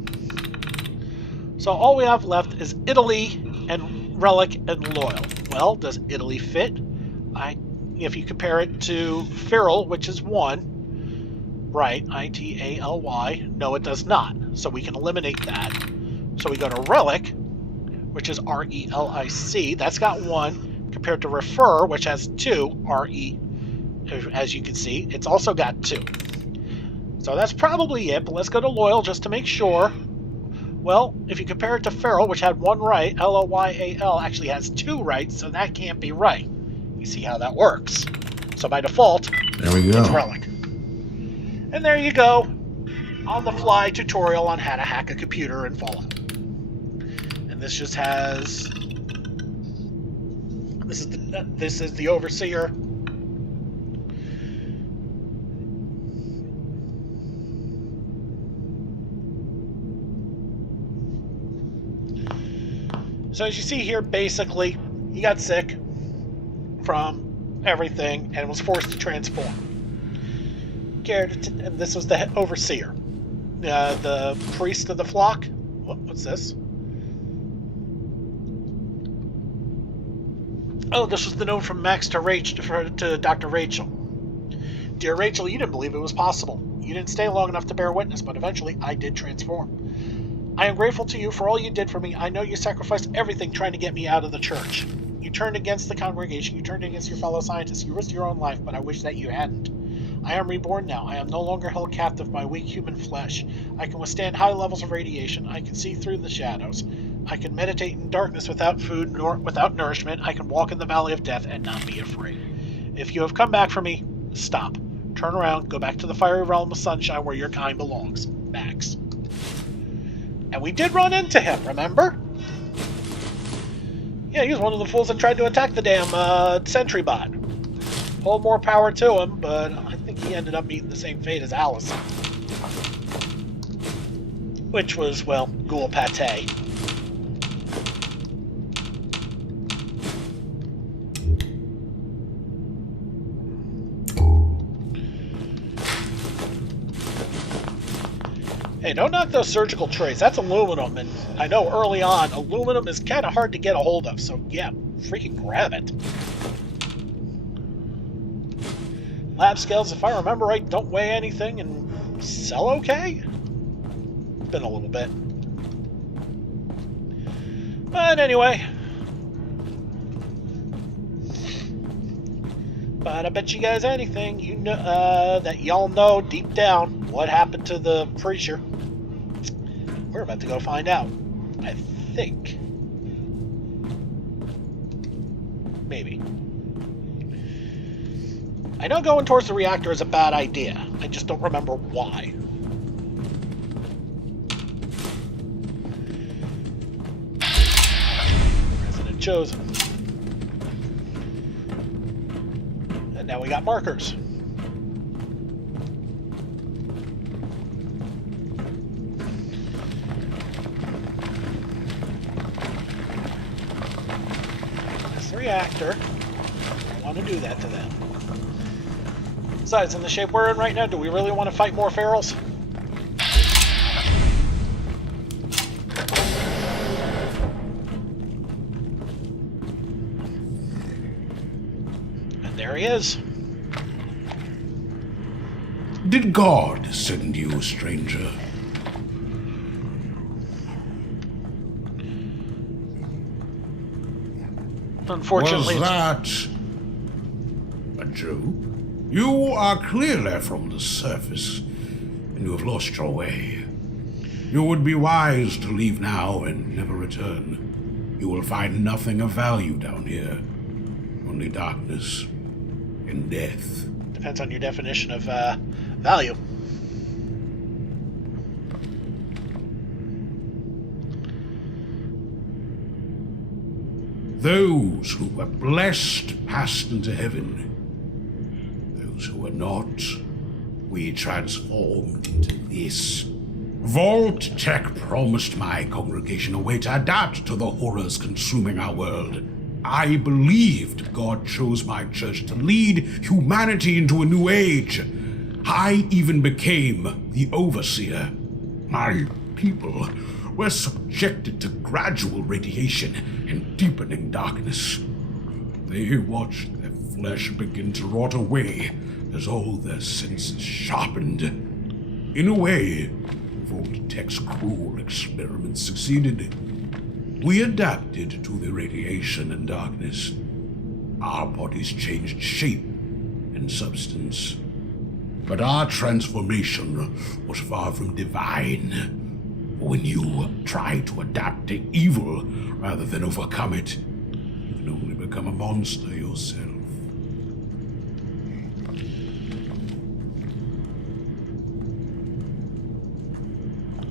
So all we have left is Italy and Relic and Loyal. Well, does Italy fit? If you compare it to Feral, which is 1, right, I-T-A-L-Y, no, it does not. So we can eliminate that. So we go to Relic, which is R-E-L-I-C. That's got 1, compared to Refer, which has 2, R-E. As you can see, it's also got 2. So that's probably it, but let's go to Loyal just to make sure. Well, if you compare it to Feral, which had 1 right, L-O-Y-A-L actually has 2 right, so that can't be right. You see how that works. So by default, There we go. it's Relic. And there you go. On-the-fly tutorial on how to hack a computer in Fallout. And this just has... This is the Overseer. So as you see here, basically, he got sick from everything and was forced to transform. And this was the Overseer. The priest of the flock. What's this? Oh, this was the note from Max to Dr. Rachel. Dear Rachel, you didn't believe it was possible. You didn't stay long enough to bear witness, but eventually I did transform. I am grateful to you for all you did for me. I know you sacrificed everything trying to get me out of the church. You turned against the congregation. You turned against your fellow scientists. You risked your own life, but I wish that you hadn't. I am reborn now. I am no longer held captive by weak human flesh. I can withstand high levels of radiation. I can see through the shadows. I can meditate in darkness without food nor without nourishment. I can walk in the valley of death and not be afraid. If you have come back for me, stop. Turn around. Go back to the fiery realm of sunshine where your kind belongs. Max. And we did run into him, remember? Yeah, he was one of the fools that tried to attack the damn sentry bot. All more power to him, but I think he ended up meeting the same fate as Allison. Which was, well, ghoul pate. Hey, don't knock those surgical trays. That's aluminum, and I know early on, aluminum is kind of hard to get a hold of, so yeah, freaking grab it. Lab scales, if I remember right, don't weigh anything and sell okay? Been a little bit. But anyway. But I bet you guys anything, you know, that y'all know deep down what happened to the preacher. We're about to go find out. I think. Maybe. I know going towards the reactor is a bad idea. I just don't remember why. President chosen. And now we got markers. This reactor. I want to do that to them. Besides, in the shape we're in right now, do we really want to fight more ferals? And there he is. Did God send you, stranger? Unfortunately, Was that a joke? You are clearly from the surface, and you have lost your way. You would be wise to leave now and never return. You will find nothing of value down here. Only darkness and death. depends on your definition of value. Those who were blessed passed into heaven. Those who were not, we transformed into this. Vault Tech promised my congregation a way to adapt to the horrors consuming our world. I believed God chose my church to lead humanity into a new age. I even became the overseer. My people were subjected to gradual radiation and deepening darkness. They watched their flesh begin to rot away as all their senses sharpened. In a way, Vault Tech's cruel experiments succeeded. We adapted to the radiation and darkness. Our bodies changed shape and substance. But our transformation was far from divine. When you try to adapt to evil rather than overcome it, you can only become a monster yourself.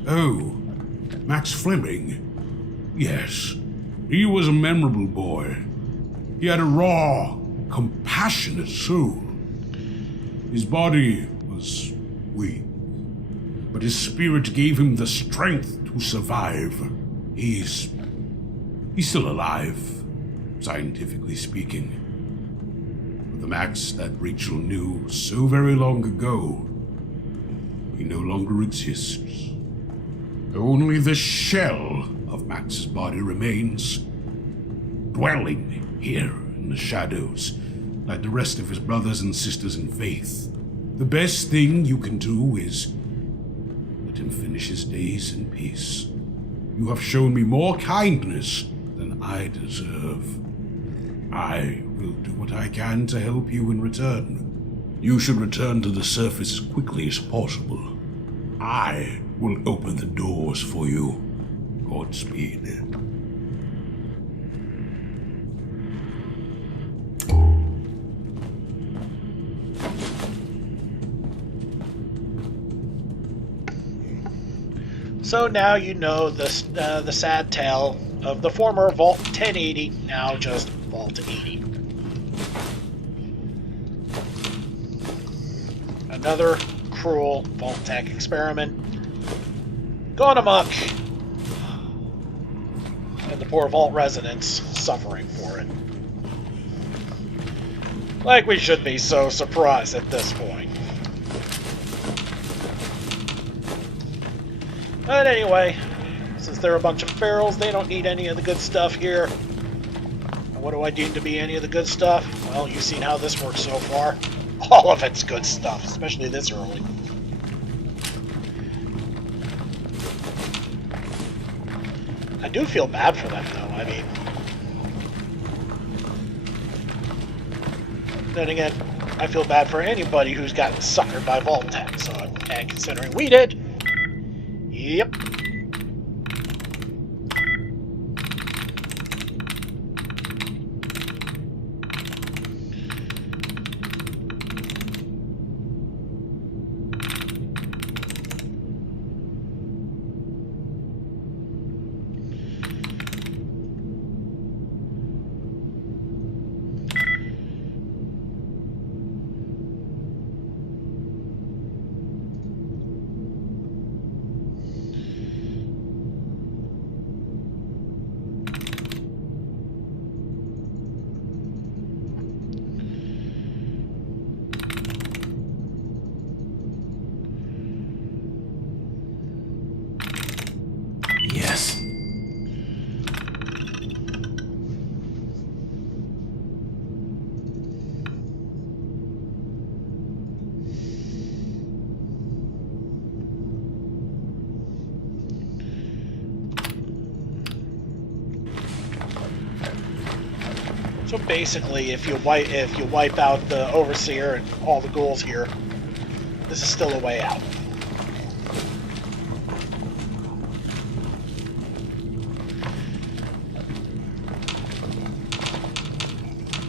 Oh, Max Fleming. Yes, he was a memorable boy. He had a raw, compassionate soul. His body was weak, but his spirit gave him the strength to survive. He's still alive, scientifically speaking. But the Max that Rachel knew so very long ago, he no longer exists. Only the shell of Max's body remains, dwelling here in the shadows, like the rest of his brothers and sisters in faith. The best thing you can do is let him finish his days in peace. You have shown me more kindness than I deserve. I will do what I can to help you in return. You should return to the surface as quickly as possible. I will open the doors for you. Godspeed. So now you know the sad tale of the former Vault 1080, now just Vault 80. Another cruel Vault Tech experiment gone amok, and the poor Vault residents suffering for it. Like we should be so surprised at this point. But anyway, since they're a bunch of ferals, they don't need any of the good stuff here. And what do I deem to be any of the good stuff? Well, you've seen how this works so far. All of it's good stuff, especially this early. I do feel bad for them, though. I mean, then again, I feel bad for anybody who's gotten suckered by Vault-Tec, and considering we did, yep. Yes. So basically, if you wipe out the Overseer and all the ghouls here, this is still a way out.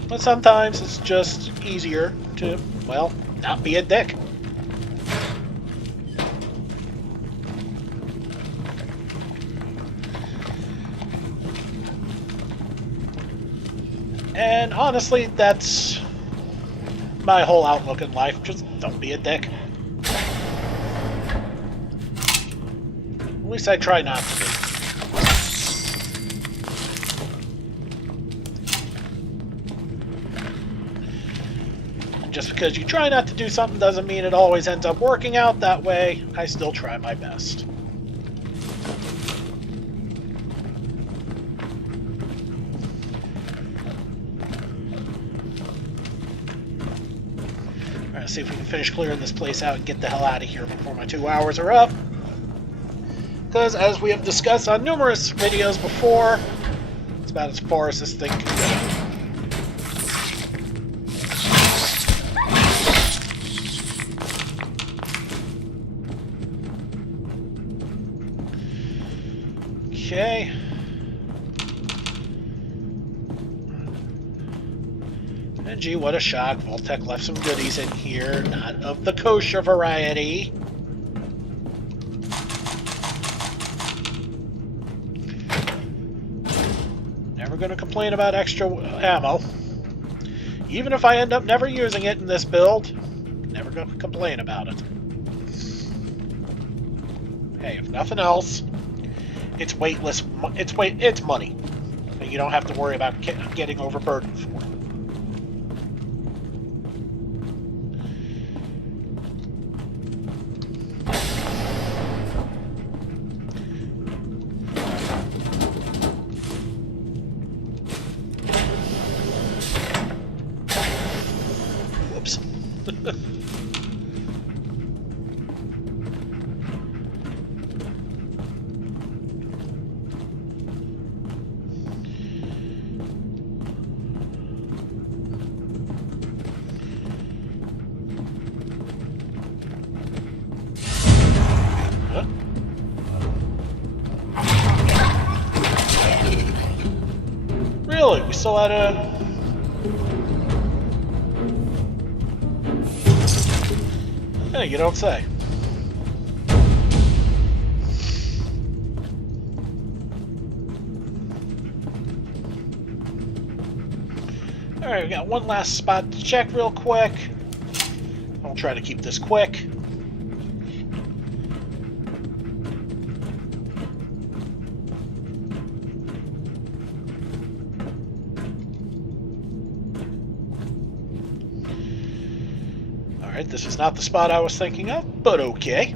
But sometimes it's just easier to, well, not be a dick. And honestly, that's my whole outlook in life. Just don't be a dick. At least I try not to be. Just because you try not to do something doesn't mean it always ends up working out that way. I still try my best. Alright, see if we can finish clearing this place out and get the hell out of here before my 2 hours are up. Because as we have discussed on numerous videos before, it's about as far as this thing can go. Okay. And gee, what a shock. Vault-Tec left some goodies in here, not of the kosher variety. Never gonna complain about extra ammo. Even if I end up never using it in this build, never gonna complain about it. Hey, if nothing else, it's weightless. It's money that you don't have to worry about getting overburdened for. Whoops. Really? We still had a... Hey, you don't say. Alright, we got one last spot to check real quick. I'll try to keep this quick. Alright, this is not the spot I was thinking of, but okay.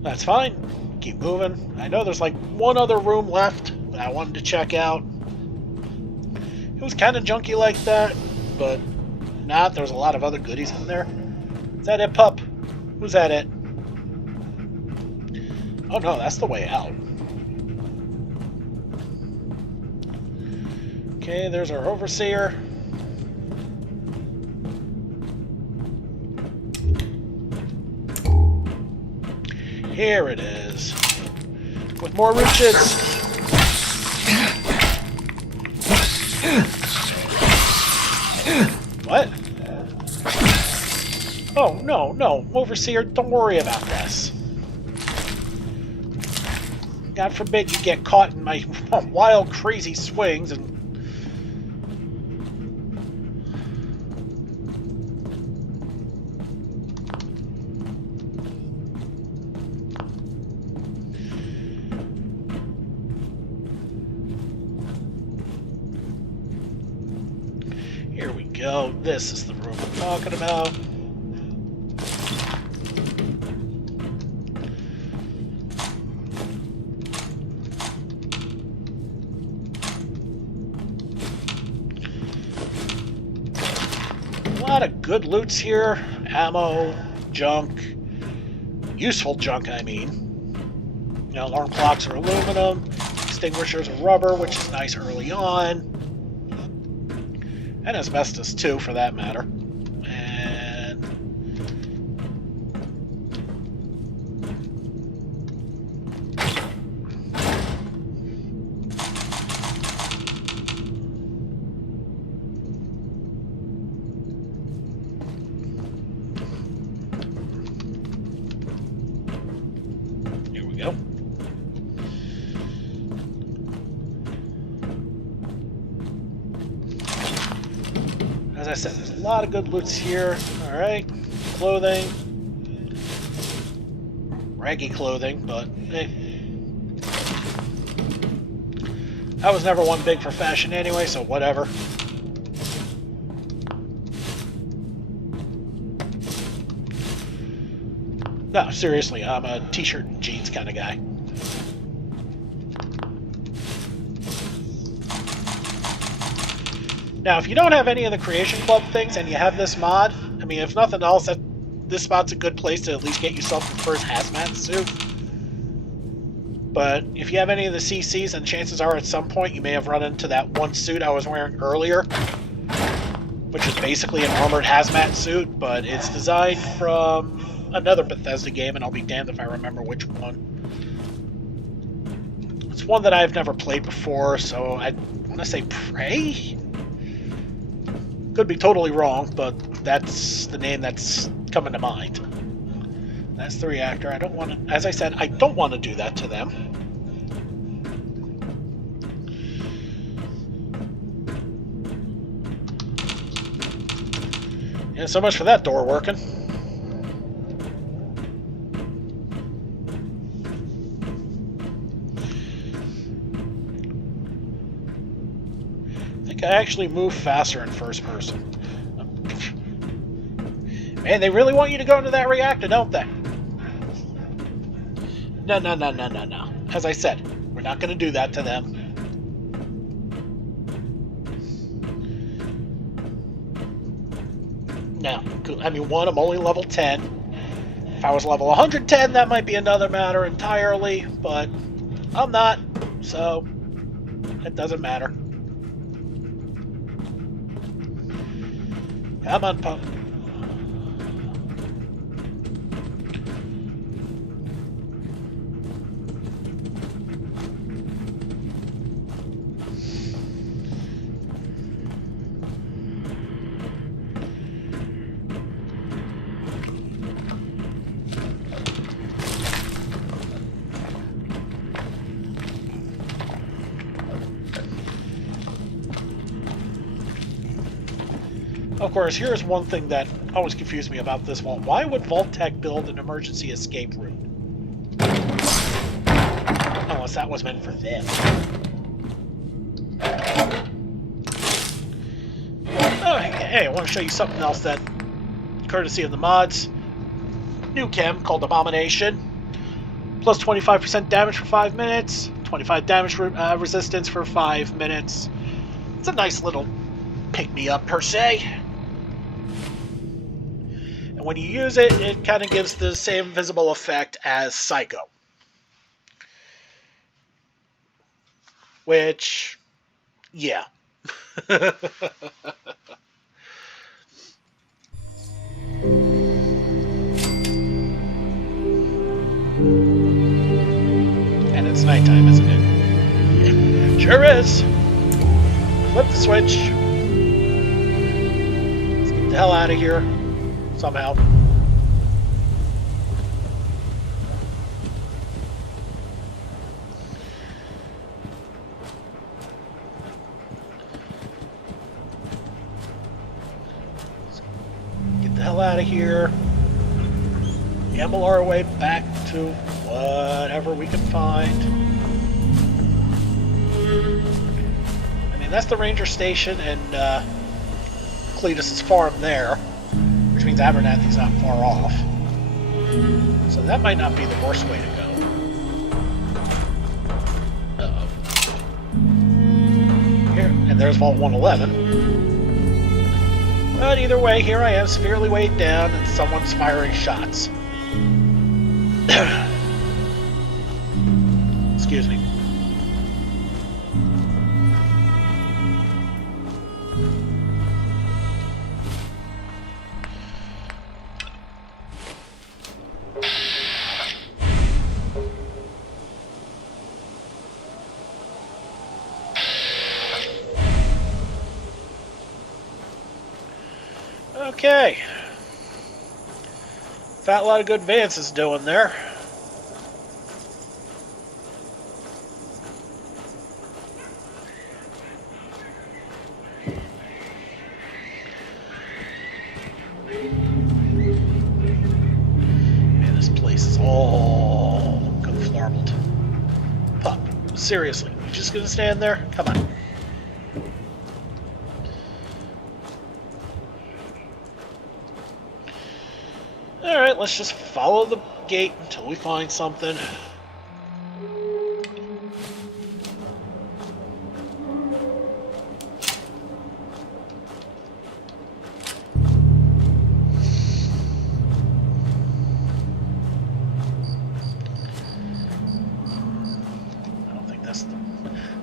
That's fine. Keep moving. I know there's like one other room left that I wanted to check out. It was kind of junky like that, but not. There's a lot of other goodies in there. Is that it, pup? Who's that it? Oh no, that's the way out. Okay, there's our overseer. Here it is. With more riches. What? Oh, no, no. Overseer, don't worry about this. God forbid you get caught in my wild, crazy swings and... Here we go. This is the room I'm talking about. A lot of good loots here. Ammo, junk. Useful junk, I mean. You know, alarm clocks are aluminum. Extinguishers are rubber, which is nice early on. And asbestos, too, for that matter. And... here we go. As I said, there's a lot of good loots here. Alright. Clothing. Raggy clothing, but hey. I was never one big for fashion anyway, so whatever. No, seriously, I'm a t-shirt and jeans kind of guy. Now, if you don't have any of the Creation Club things and you have this mod, I mean, if nothing else, this spot's a good place to at least get yourself the first hazmat suit. But if you have any of the CCs, and chances are at some point you may have run into that one suit I was wearing earlier, which is basically an armored hazmat suit, but it's designed from another Bethesda game, and I'll be damned if I remember which one. It's one that I've never played before, so I want to say Prey? Could be totally wrong, but that's the name that's coming to mind. That's the reactor. I don't want to, as I said, I don't want to do that to them. Yeah, so much for that door working. I actually move faster in first person. Man, they really want you to go into that reactor, don't they? No, no, no, no, no, no. As I said, we're not going to do that to them. Now, I mean, one, I'm only level 10. If I was level 110, that might be another matter entirely, but I'm not, so it doesn't matter. Come on, pup. Of course, here's one thing that always confused me about this one. Why would Vault-Tec build an emergency escape route? Unless that was meant for them. Oh, hey, I want to show you something else that, courtesy of the mods, new chem called Abomination. plus 25% damage for 5 minutes, 25 damage resistance for 5 minutes. It's a nice little pick-me-up, per se. And when you use it, it kind of gives the same visible effect as Psycho. Which, yeah. And it's nighttime, isn't it? Sure is. Flip the switch. Let's get the hell out of here. Somehow. Get the hell out of here. Gamble our way back to whatever we can find. I mean, that's the ranger station and Cletus's farm there, which means Abernathy's not far off. So that might not be the worst way to go. Uh-oh. Here, and there's Vault 111. But either way, here I am, severely weighed down, and someone's firing shots. Excuse me. Okay. Fat lot of good Vance is doing there. Man, this place is all conflarbled. Pup, seriously, you just gonna stand there? Come on. Alright, let's just follow the gate until we find something.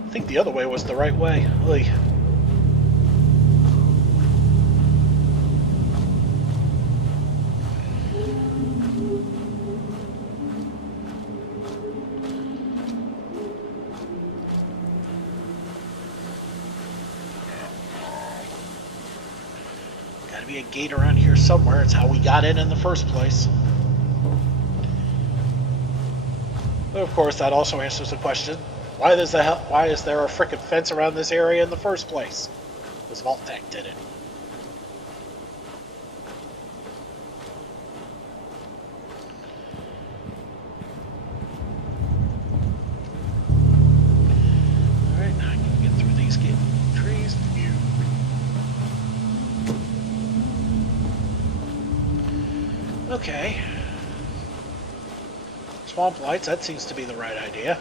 I think the other way was the right way. Oy. Gotta be a gate around here somewhere. It's how we got in the first place. But of course, that also answers the question: why is there a frickin' fence around this area in the first place? This Vault-Tec did it. Alright, now I can get through these trees. Okay. Swamp lights, that seems to be the right idea.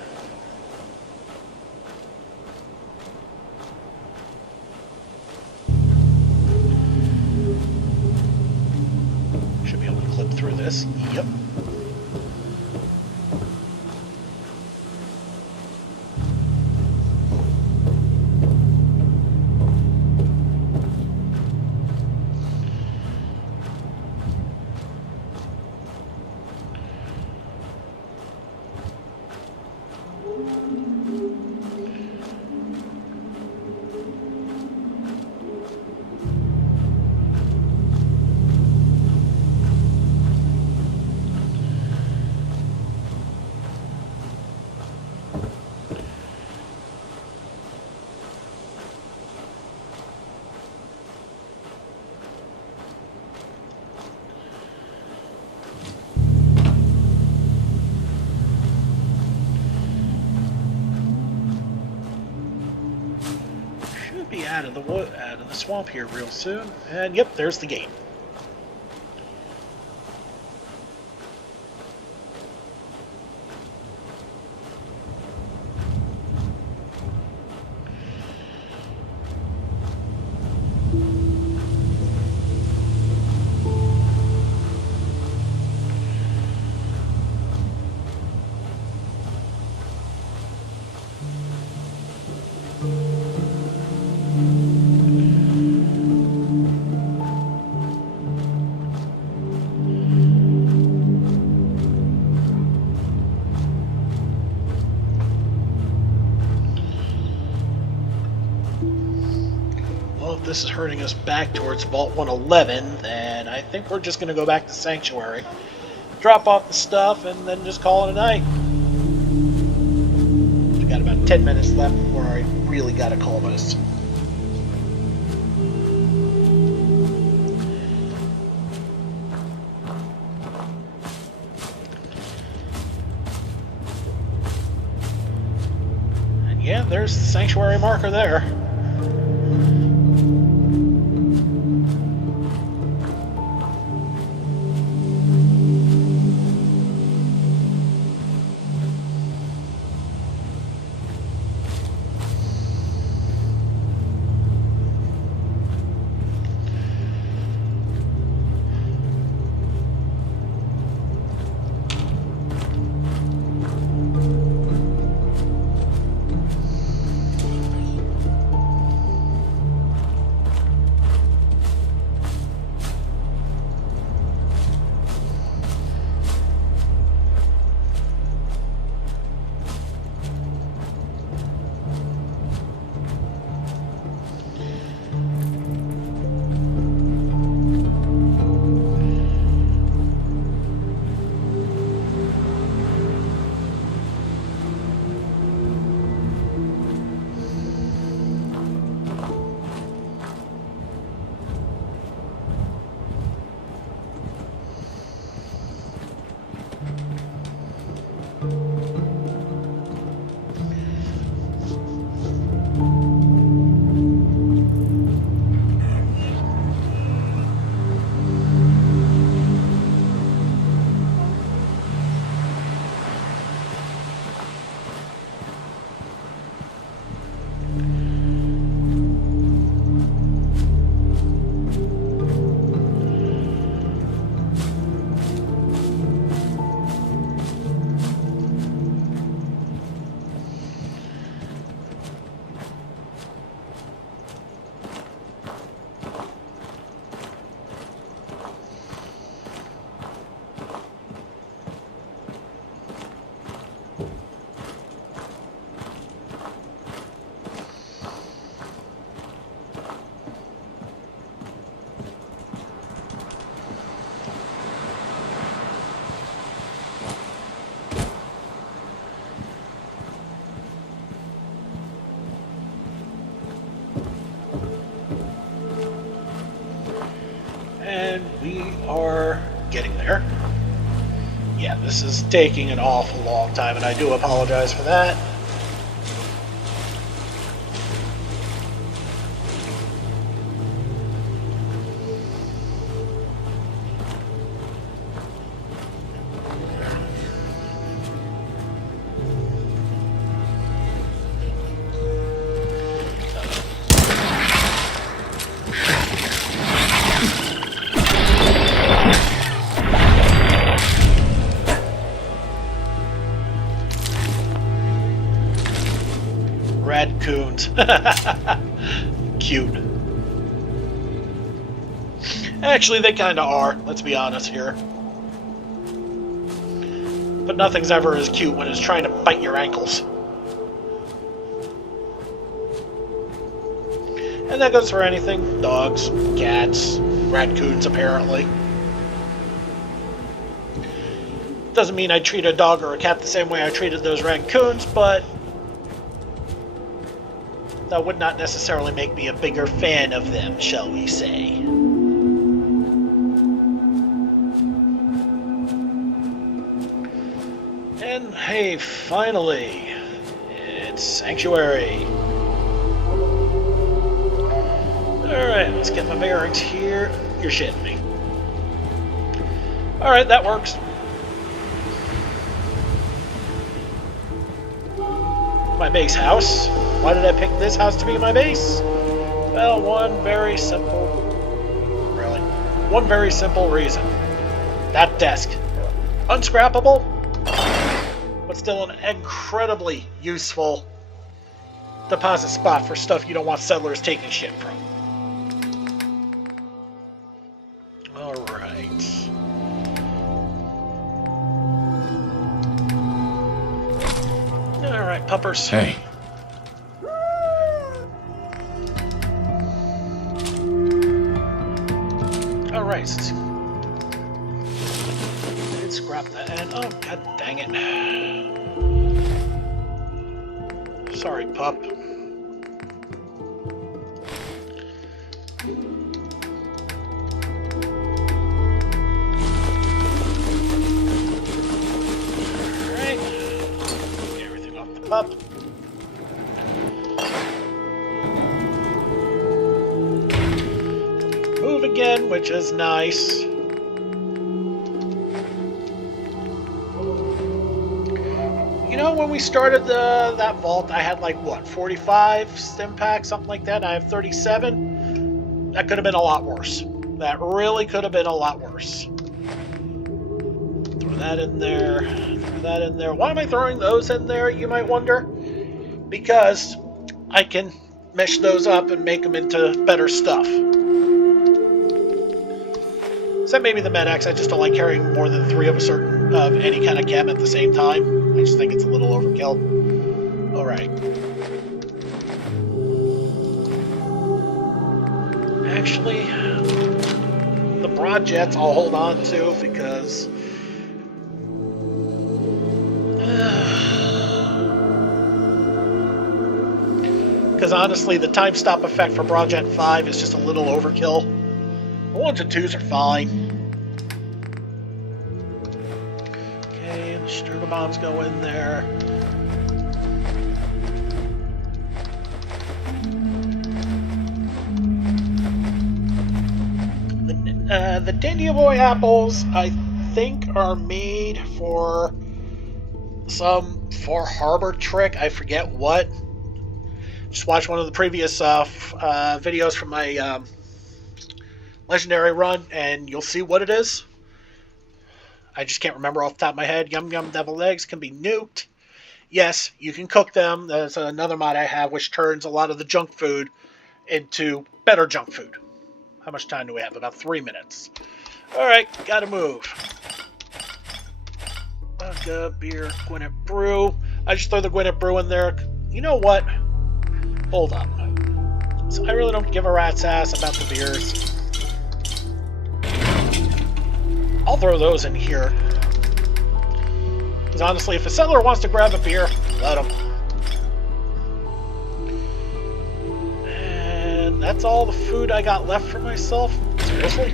Should be able to clip through this. Yep. Be out of the swamp here real soon. And yep, there's the gate. this is hurting us back towards Vault 111, then I think we're just going to go back to Sanctuary. Drop off the stuff, and then just call it a night. We've got about 10 minutes left before I really got to call this. And yeah, there's the Sanctuary marker there. And we are getting there. Yeah, this is taking an awful long time, and I do apologize for that. Raccoons. Cute. Actually, they kind of are, let's be honest here. But nothing's ever as cute when it's trying to bite your ankles. And that goes for anything. Dogs, cats, raccoons, apparently. Doesn't mean I treat a dog or a cat the same way I treated those raccoons, but that would not necessarily make me a bigger fan of them, shall we say. And hey, finally, it's Sanctuary. Alright, let's get my bearings here. You're shitting me. Alright, that works. My base house. Why did I pick this house to be my base? Well, one very simple reason. That desk. Unscrappable, but still an incredibly useful deposit spot for stuff you don't want settlers taking shit from. Alright. Alright, puppers. Hey. dang it. Sorry, pup. Alright. Get everything off the pup. Move again, which is nice. You know, when we started that vault, I had like, what, 45 stim packs, something like that? I have 37. That could have been a lot worse. That really could have been a lot worse. Throw that in there. Throw that in there. Why am I throwing those in there, you might wonder? Because I can mesh those up and make them into better stuff. Except maybe the Med-X. I just don't like carrying more than 3 of a certain, of any kind of chem at the same time. I just think it's a little overkill. Alright. Actually, the broad jets I'll hold on to because... Because honestly, the time stop effect for Broad Jet 5 is just a little overkill. The 1s and 2s are fine. Okay, the Sturga bombs go in there. The Dandy Boy apples, I think, are made for some Far Harbor trick. I forget what. Just watch one of the previous videos from my Legendary run, and you'll see what it is. I just can't remember off the top of my head. Yum Yum Deviled Eggs can be nuked. Yes, you can cook them. There's another mod I have which turns a lot of the junk food into better junk food. How much time do we have? About 3 minutes. Alright, gotta move. Vodka, beer, Gwyneth Brew. I just throw the Gwyneth Brew in there. You know what? Hold on. So I really don't give a rat's ass about the beers. I'll throw those in here. Because honestly, if a settler wants to grab a beer, let him. And that's all the food I got left for myself. Seriously?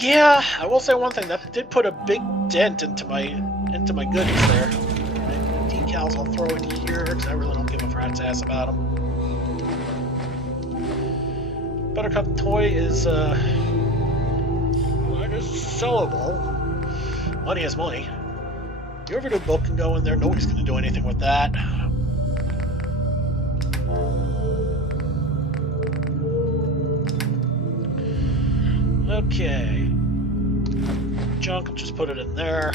Yeah, I will say one thing. That did put a big dent into my goodies there. Right, decals I'll throw in here because I really don't give a rat's ass about them. Buttercup toy is I guess sellable. Money is money. The Overdue book can go in there. Nobody's going to do anything with that. Okay. Junk, I'll just put it in there.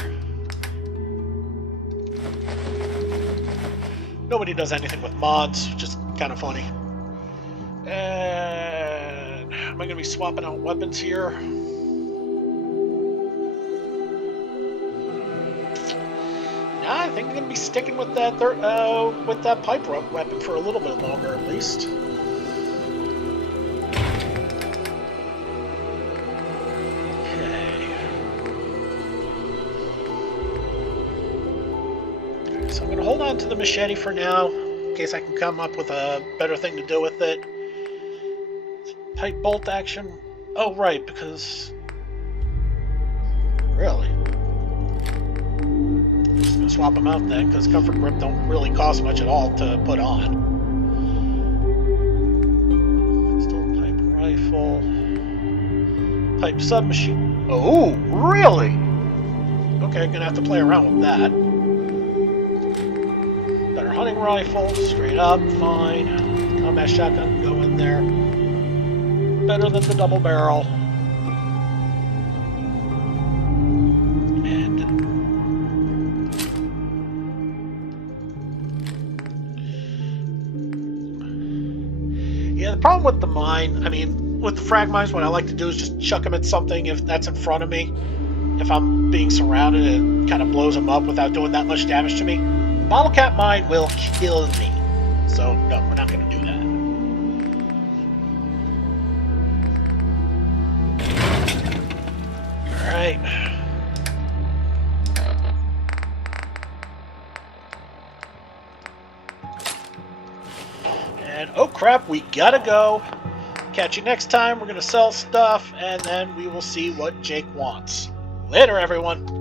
Nobody does anything with mods, which is kind of funny. And am I going to be swapping out weapons here? Nah, I think I'm going to be sticking with that pipe rope weapon for a little bit longer, at least. Hold on to the machete for now, in case I can come up with a better thing to do with it. Pipe bolt action. Oh, right, because... Really? I'm just going to swap them out then, because Comfort Grip don't really cost much at all to put on. Still pipe rifle. Pipe submachine. Oh, really? Okay, I'm going to have to play around with that. Hunting rifle, straight up, fine. Combat shotgun, go in there. Better than the double barrel. And yeah, the problem with the mine, I mean, with the frag mines, what I like to do is just chuck them at something if that's in front of me. If I'm being surrounded, it kind of blows them up without doing that much damage to me. Bottle cap mine will kill me. So, no, we're not going to do that. Alright. And oh crap, we gotta go. Catch you next time. We're gonna sell stuff, and then we will see what Jake wants. Later, everyone.